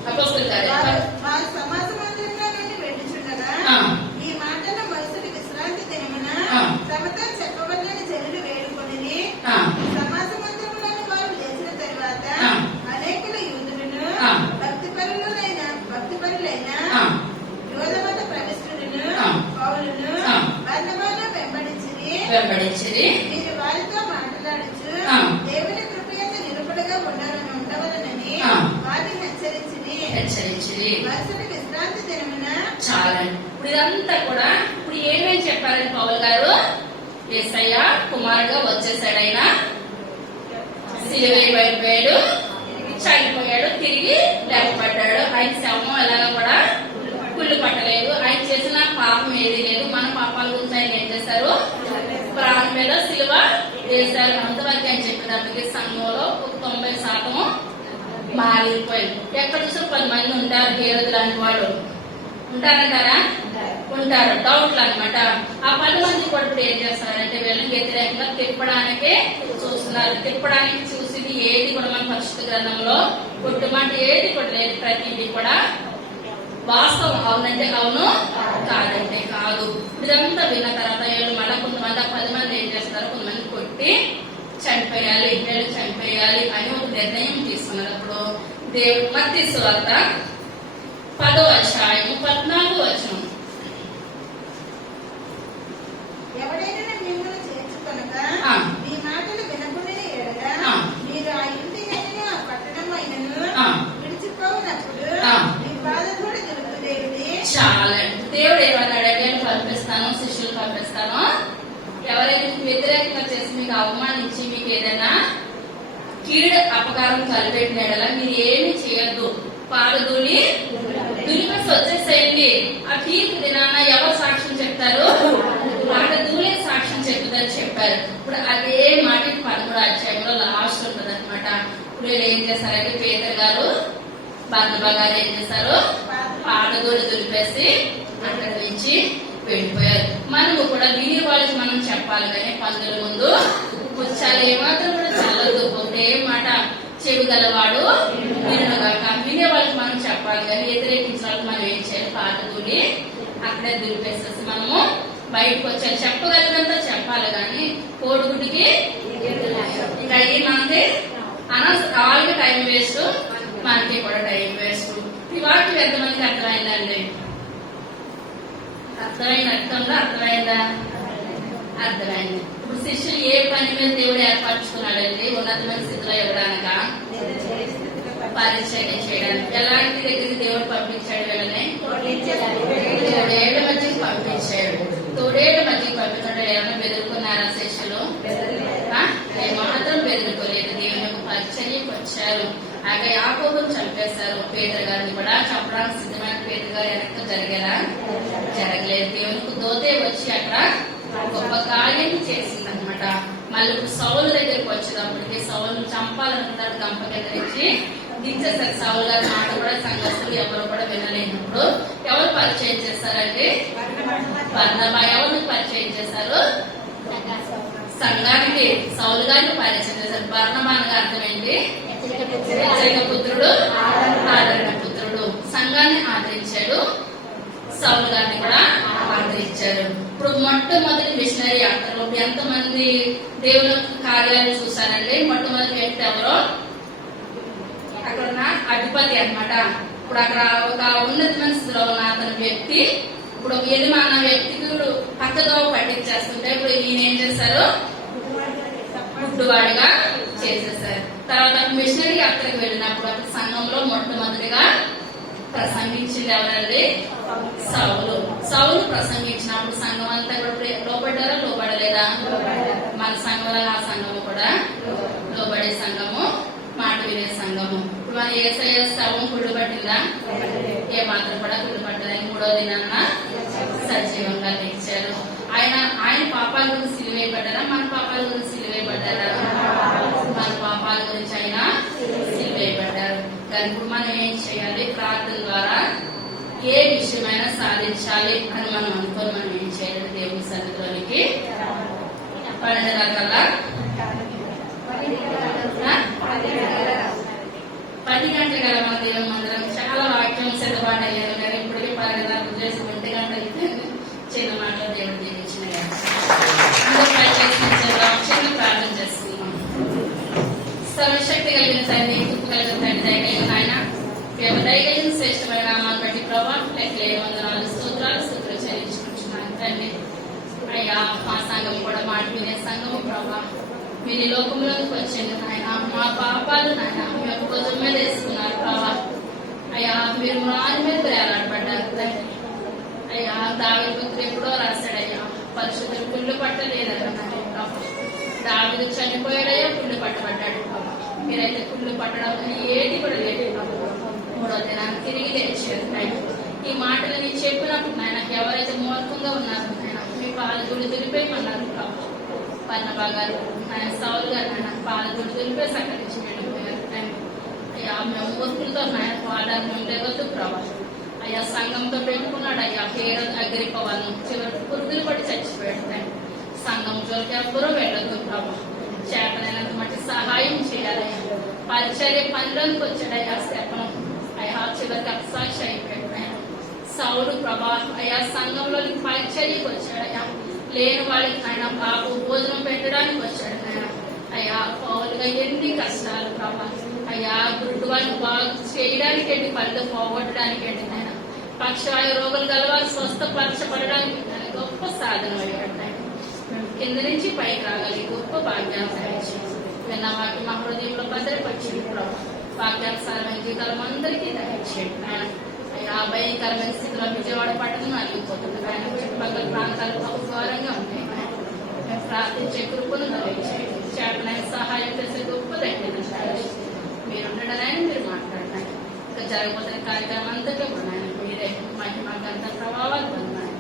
అపోస్తలుల కార్యాలు. వారు సమాజ మందిరంలో నుండి వెళ్ళుచుండగా ఆ. ఈ మాటల మరుసటి విశ్రాంతి దినమున ఆ. తమతో చెప్పబడిన జనులు వేడుకొనిరి. ఆ. సమాజ మందిరంలోని వారు లేచిన తరువాత ఆ. అనేకుల యూదులను ఆ. భక్తిపరులైన ఆ. యోధమత ప్రవిష్టులను ఆ. పౌలును ఆ. బర్నబాను వెంబడించిరి. వీరు వారితో మాట్లాడుచు ఆ. దేవుని కృపయందు నిలుపుడుగా ఉండవలనని ఆ. వారిని హెచ్చరించిరి. మరుసటి విశ్రాంతి దినమున చాలండి. ఇప్పుడు ఇదంతా కూడా ఇప్పుడు ఏమేమి చెప్పారని పౌల్ గారు? యేసయ్య కుమారుడుగా వచ్చేసాడు. ఆయన సిలువ పడిపోయాడు, చనిపోయాడు, తిరిగి లేపబడ్డాడు. ఆయన శవం ఎలాగా కూడా కుళ్ళు పట్టలేదు. ఆయన చేసిన పాపం ఏది లేదు. మన పాపాల గురించి ఆయన ఏం చేశారు? ప్రాణం మీద సిలువ వేశారు. అంతవరకు ఆయన చెప్పేటప్పటికి సంఘంలో ఒక 90% మారిపోయింది. ఎక్కడ చూసా 10 మంది ఉంటారు హేరోదు లాంటి వాళ్ళు. ఉంటారంటారా? ఉంటారు. డౌట్లు అనమాట. ఆ 10 మంది కూడా ఇప్పుడు ఏం చేస్తున్నారంటే వీళ్ళని వ్యతిరేకంగా తిప్పడానికే చూస్తున్నారు. తిప్పడానికి చూసింది ఏది కూడా మన పరిశుద్ధ గ్రంథంలో కొట్టుమాట ఏది కూడా లేదు. ప్రతిదీ కూడా వాస్తవం. అవునంటే అవును, కాదంటే కాదు. ఇదంతా విన్న తర్వాత వీళ్ళు మళ్ళీ కొంతమంది ఆ 10 మంది ఏం చేస్తారు? కొంతమంది కొట్టి చనిపోయాలి, వీళ్ళు చనిపోయాలి అని ఒక నిర్ణయం తీసుకున్నారు. అప్పుడు దేవుడు మత్తయి సువార్త 10వ అధ్యాయం 14వ వచనం. ఎవడైనా మిమ్మల్ని చేర్చుకొనక ఆ. మీ మాటలు వినకుండానే ఎడల ఆ. మీరు ఆ ఇంటి అయినను ఆ పట్టణం అయినను ఆ. విడిచిపోనప్పుడు ఆ. మీ బాధ కూడా దొరుకుతుంది. చాలా దేవుడు ఏమన్నాడు? నేను పంపిస్తాను, శిష్యులు పంపిస్తాను. ఎవరైనా వ్యతిరేకంగా చేసి మీకు అవమానించి మీకు ఏదైనా కీడు అపకారం తలపెట్టినాడలా మీరు ఏమి చేయొద్దు. పాలదూని దులిపేసి వచ్చేసేయండి. ఆ తీర్పు దినాన ఎవరు సాక్ష్యం చెప్తారు? పాలదూలే సాక్ష్యం చెప్తారని చెప్పారు. ఇప్పుడు అదే మాట 13వ అధ్యాయంలో లాస్ట్ ఉంటది అనమాట. ఇప్పుడు వీళ్ళు ఏం చేస్తారంటే పేదర్ గారు బర్నబా గారు ఏం చేశారు? పాలదూలి దులిపేసి అక్కడి నుంచి వెళ్ళిపోయారు. మనము కూడా విని వాళ్ళకి మనం చెప్పాలి కానీ పందుల ముందు వచ్చారు ఏమాత్రం కూడా చల్లదు. ఒకటే మాట చెవి గలవాడు వినుగాక. వినే వాళ్ళకి మనం చెప్పాలి కానీ వ్యతిరేకించిన వాళ్ళకి మనం ఏం చేయాలి? పాలదూలి అక్కడే దులిపేసేసి మనము బయటకు వచ్చారు. చెప్పగలిగినంత చెప్పాలి కానీ కోడిగుడ్డికి ఇంకా అయ్యి మనకి వాళ్ళకి టైం వేస్ట్, మనకి కూడా టైం వేస్ట్. ఈ వాక్యం ఎంతమందికి అర్థమైందండి? అర్థమైందా? అర్థమైంది. ఇప్పుడు శిష్యులు ఏ పని మీద దేవుడు ఏర్పరచుకున్నాడండి? ఉన్నతమైన స్థితిలో ఇవ్వడానిక పరిచయం చేయడానికి. ఎలాంటి దగ్గరికి దేవుడు పంపించాడు? వీళ్ళని తోడేళ్ల మధ్యకి పంపించాడు. తోడేళ్ల మధ్యకి పంపించాడు. ఏమైనా బెదురుకున్నారా శిష్యులు? ఏమాత్రం బెదురుకోలేదు. దేవుని యొక్క పరిచర్యకు వచ్చారు. అలాగే యాకోబును చంపేశారు. పేదర్ గారిని కూడా చంపడానికి సిద్ధమైన పేదర్ గారు వెనక్కి జరిగేలా జరగలేదు. దేవునికి దోతే వచ్చి అక్కడ గొప్ప కార్యం చేసింది అనమాట. మళ్ళీ ఇప్పుడు సౌలు దగ్గరికి వచ్చేటప్పటికి సౌలు చంపాలనుకుంటారు. గంప కిందరించి దించేసారు. సౌలు గారి మాట కూడా సంఘస్థులు ఎవరు కూడా వినలేనప్పుడు ఎవరు పరిచయం చేస్తారంటే బర్నబా. ఎవరిని పరిచయం చేశారు? సంఘానికి సౌలు గారిని పరిచయం చేశారు. బర్నబా అనగా అర్థం ఏంటి? హెచ్చరిక పుత్రుడు, ఆదరణ పుత్రుడు. సంఘాన్ని ఆదరించాడు, సౌలు గారిని కూడా ఆదరించారు. ఇప్పుడు మొట్టమొదటి మిషనరీ యాత్రలో ఎంతమంది దేవుని కార్యాలను చూశారండి? మొట్టమొదటి వ్యక్తి ఎవరో అక్కడ ఉన్న అధిపతి అనమాట. ఇప్పుడు అక్కడ ఒక ఉన్నతమైన స్థితిలో ఉన్న అతని వ్యక్తి ఇప్పుడు ఒక యజమాన వ్యక్తికి పక్కదో పట్టించేస్తుంటే ఇప్పుడు ఈయన ఏం చేశారు? గుడ్డువాడిగా చేసేసారు. తర్వాత మిషనరీ యాత్రకు వెళ్ళినప్పుడు అక్కడ సంఘంలో మొట్టమొదటిగా ప్రసంగించింది ఎవరండి? సౌలు. సౌలు ప్రసంగించినప్పుడు సంఘం అంతా కూడా లోబడ్డారా లోబడలేదా? మన సంఘంలో ఆ సంఘము కూడా లోబడే సంఘము, మాట వినే సంఘము. ఇప్పుడు మన యేసయ్య శవం కుళ్ళు పట్టిందా? ఏ మాత్రం కూడా కుళ్ళు పట్టదని 3వ దినాన సజీవంగా లేచారు. ఆయన పాపాల గురించి సిలువేయబడ్డారా? మన పాపాల గురించి సిలువేయబడ్డారా? మన పాపాల గురించి ఆయన సిలువేయబడ్డారు. కానీ ఇప్పుడు మనం ఏం చేయాలి? ప్రార్థన ద్వారా ఏ విషయమైనా సాధించాలి అని మనం అనుకోని మనం ఏం చేయాలి? దేవుని సన్నిధిలోనికి 12 రకాల 10 గంటల గల మన దేవుని మందిరం చాలా వాక్యం సిద్ధపాటు అయ్యారు. కానీ ఇప్పటికే 10 గంటలకు చేసి 1 గంట అయితే చిన్న మాటలు దేవుడు దీవించిన అందరూ ప్రార్థన చేసుకున్నాం. సర్వశక్తి కలిగిన తండ్రి, తుప్పు కలిగిన తండ్రి, దయగలిగిన ఆయన, దయగలిగిన శ్రేష్టమైన నామాన్ని బట్టి ప్రభావ లెక్కలే వందనాలు స్తోత్రాలు చెల్లించుకుంటున్నాను తండ్రి. అయ్యా మా సంఘం కూడా మాట వినే సంఘము ప్రభా, మీరు ఈ లోకంలోకి వచ్చింది నాయన. మా పాపాలు నాయన మీ యొక్క భుజం మీద వేసుకున్నారు ప్రభా. అయ్యా మీరు మారి మీద వేలాడబడ్డారు తండ్రి. అయ్యా దావీదు భక్తుడు ఎప్పుడో రాశాడయ్యా, పరిశుద్ధులు పుల్లు పట్టలేదన్నారు ప్రభా. దావీదు చనిపోయాడయ్యా, పుల్లు పట్టబడ్డాడు ప్రభా. మీరైతే పుల్లు పట్టడం ఏది కూడా లేదు ప్రభా. 3వ దినాన్ని తిరిగి లేచారు నాయన. ఈ మాటలని చెప్పినప్పుడు నాయన ఎవరైతే మూర్ఖంగా ఉన్నారు నాయన, మీ పాలకులు దులిపేయమన్నారు ప్రభా. పర్ణబా గారు ఆయన సౌలు గారు నాయన పాలకులు దులిపే సక్కరించి వెళ్ళిపోయారు తండ్రి. అయ్యా మేము మూర్ఖులతో నాయన వాడాన్ని ఉండేవద్దు ప్రభా. అయ్యా సంఘంతో పెట్టుకున్నాడు అయ్యా పేరు అగ్రిప వాళ్ళు చివరికి పురుగులు పట్టి చచ్చిపోయాడు తండ్రి. సంఘం జోలికి ఎవ్వరూ వెళ్ళొద్దు ప్రభా. చేతనైనంత మట్టి సహాయం చేయాలయ్యా. పరిచర్య పనిలోకి వచ్చాడయ్యా శపనం. అయ్యా చివరికి అప్సాక్షి అయిపోయాడు ఆయన సౌలు ప్రభా. అయ్యా సంఘంలోని పరిచర్యకి వచ్చాడయ్యా. లేని వాళ్ళకి ఆయన బాబు భోజనం పెట్టడానికి వచ్చాడు ఆయన. అయ్యా పౌలుగా ఎన్ని కష్టాలు ప్రభా. అయ్యా గుడ్డు వాళ్ళని బాగు చేయడానికి ఏంటి, పళ్ళు పోగొట్టడానికి ఏంటి ఆయన, పక్షవాయు రోగులు గలవారు స్వస్థపరచబడడానికి గొప్ప సాధనం అయ్యాడు ఆయన. కింద నుంచి పైకి రాగలి గొప్ప భాగ్యాన్ని విన్న వాటి మా హృదయంలో భద్రపరిచింది ప్రభా. వాక్యానుసారమైన జీవితాలు అందరికీ దయచేయండి ఆయన. ఆ భయంకరమైన స్థితిలో విజయవాడ పట్టణం అలిగిపోతుంది ఆయన. చుట్టుపక్కల ప్రాంతాలు బహుఘోరంగా ఉంటాయి. మేము ప్రార్థించే కృపను దయచేయండి. చేతనైన సహాయం చేసే గొప్ప దయచేయండి. మీరు ఉండడనైనా మీరు మాట్లాడినాయి. ఇంకా జరగబోతున్న కార్యక్రమం అంతటా ఉన్నాయని మీరే మహిమ గంట ప్రభావాలు పొందినాయి.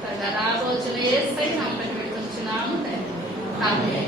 త్వరగా రాబోచున్న ఏ స్థాయి నమ్మకం పెట్టుకుంటున్నాము తండ్రి.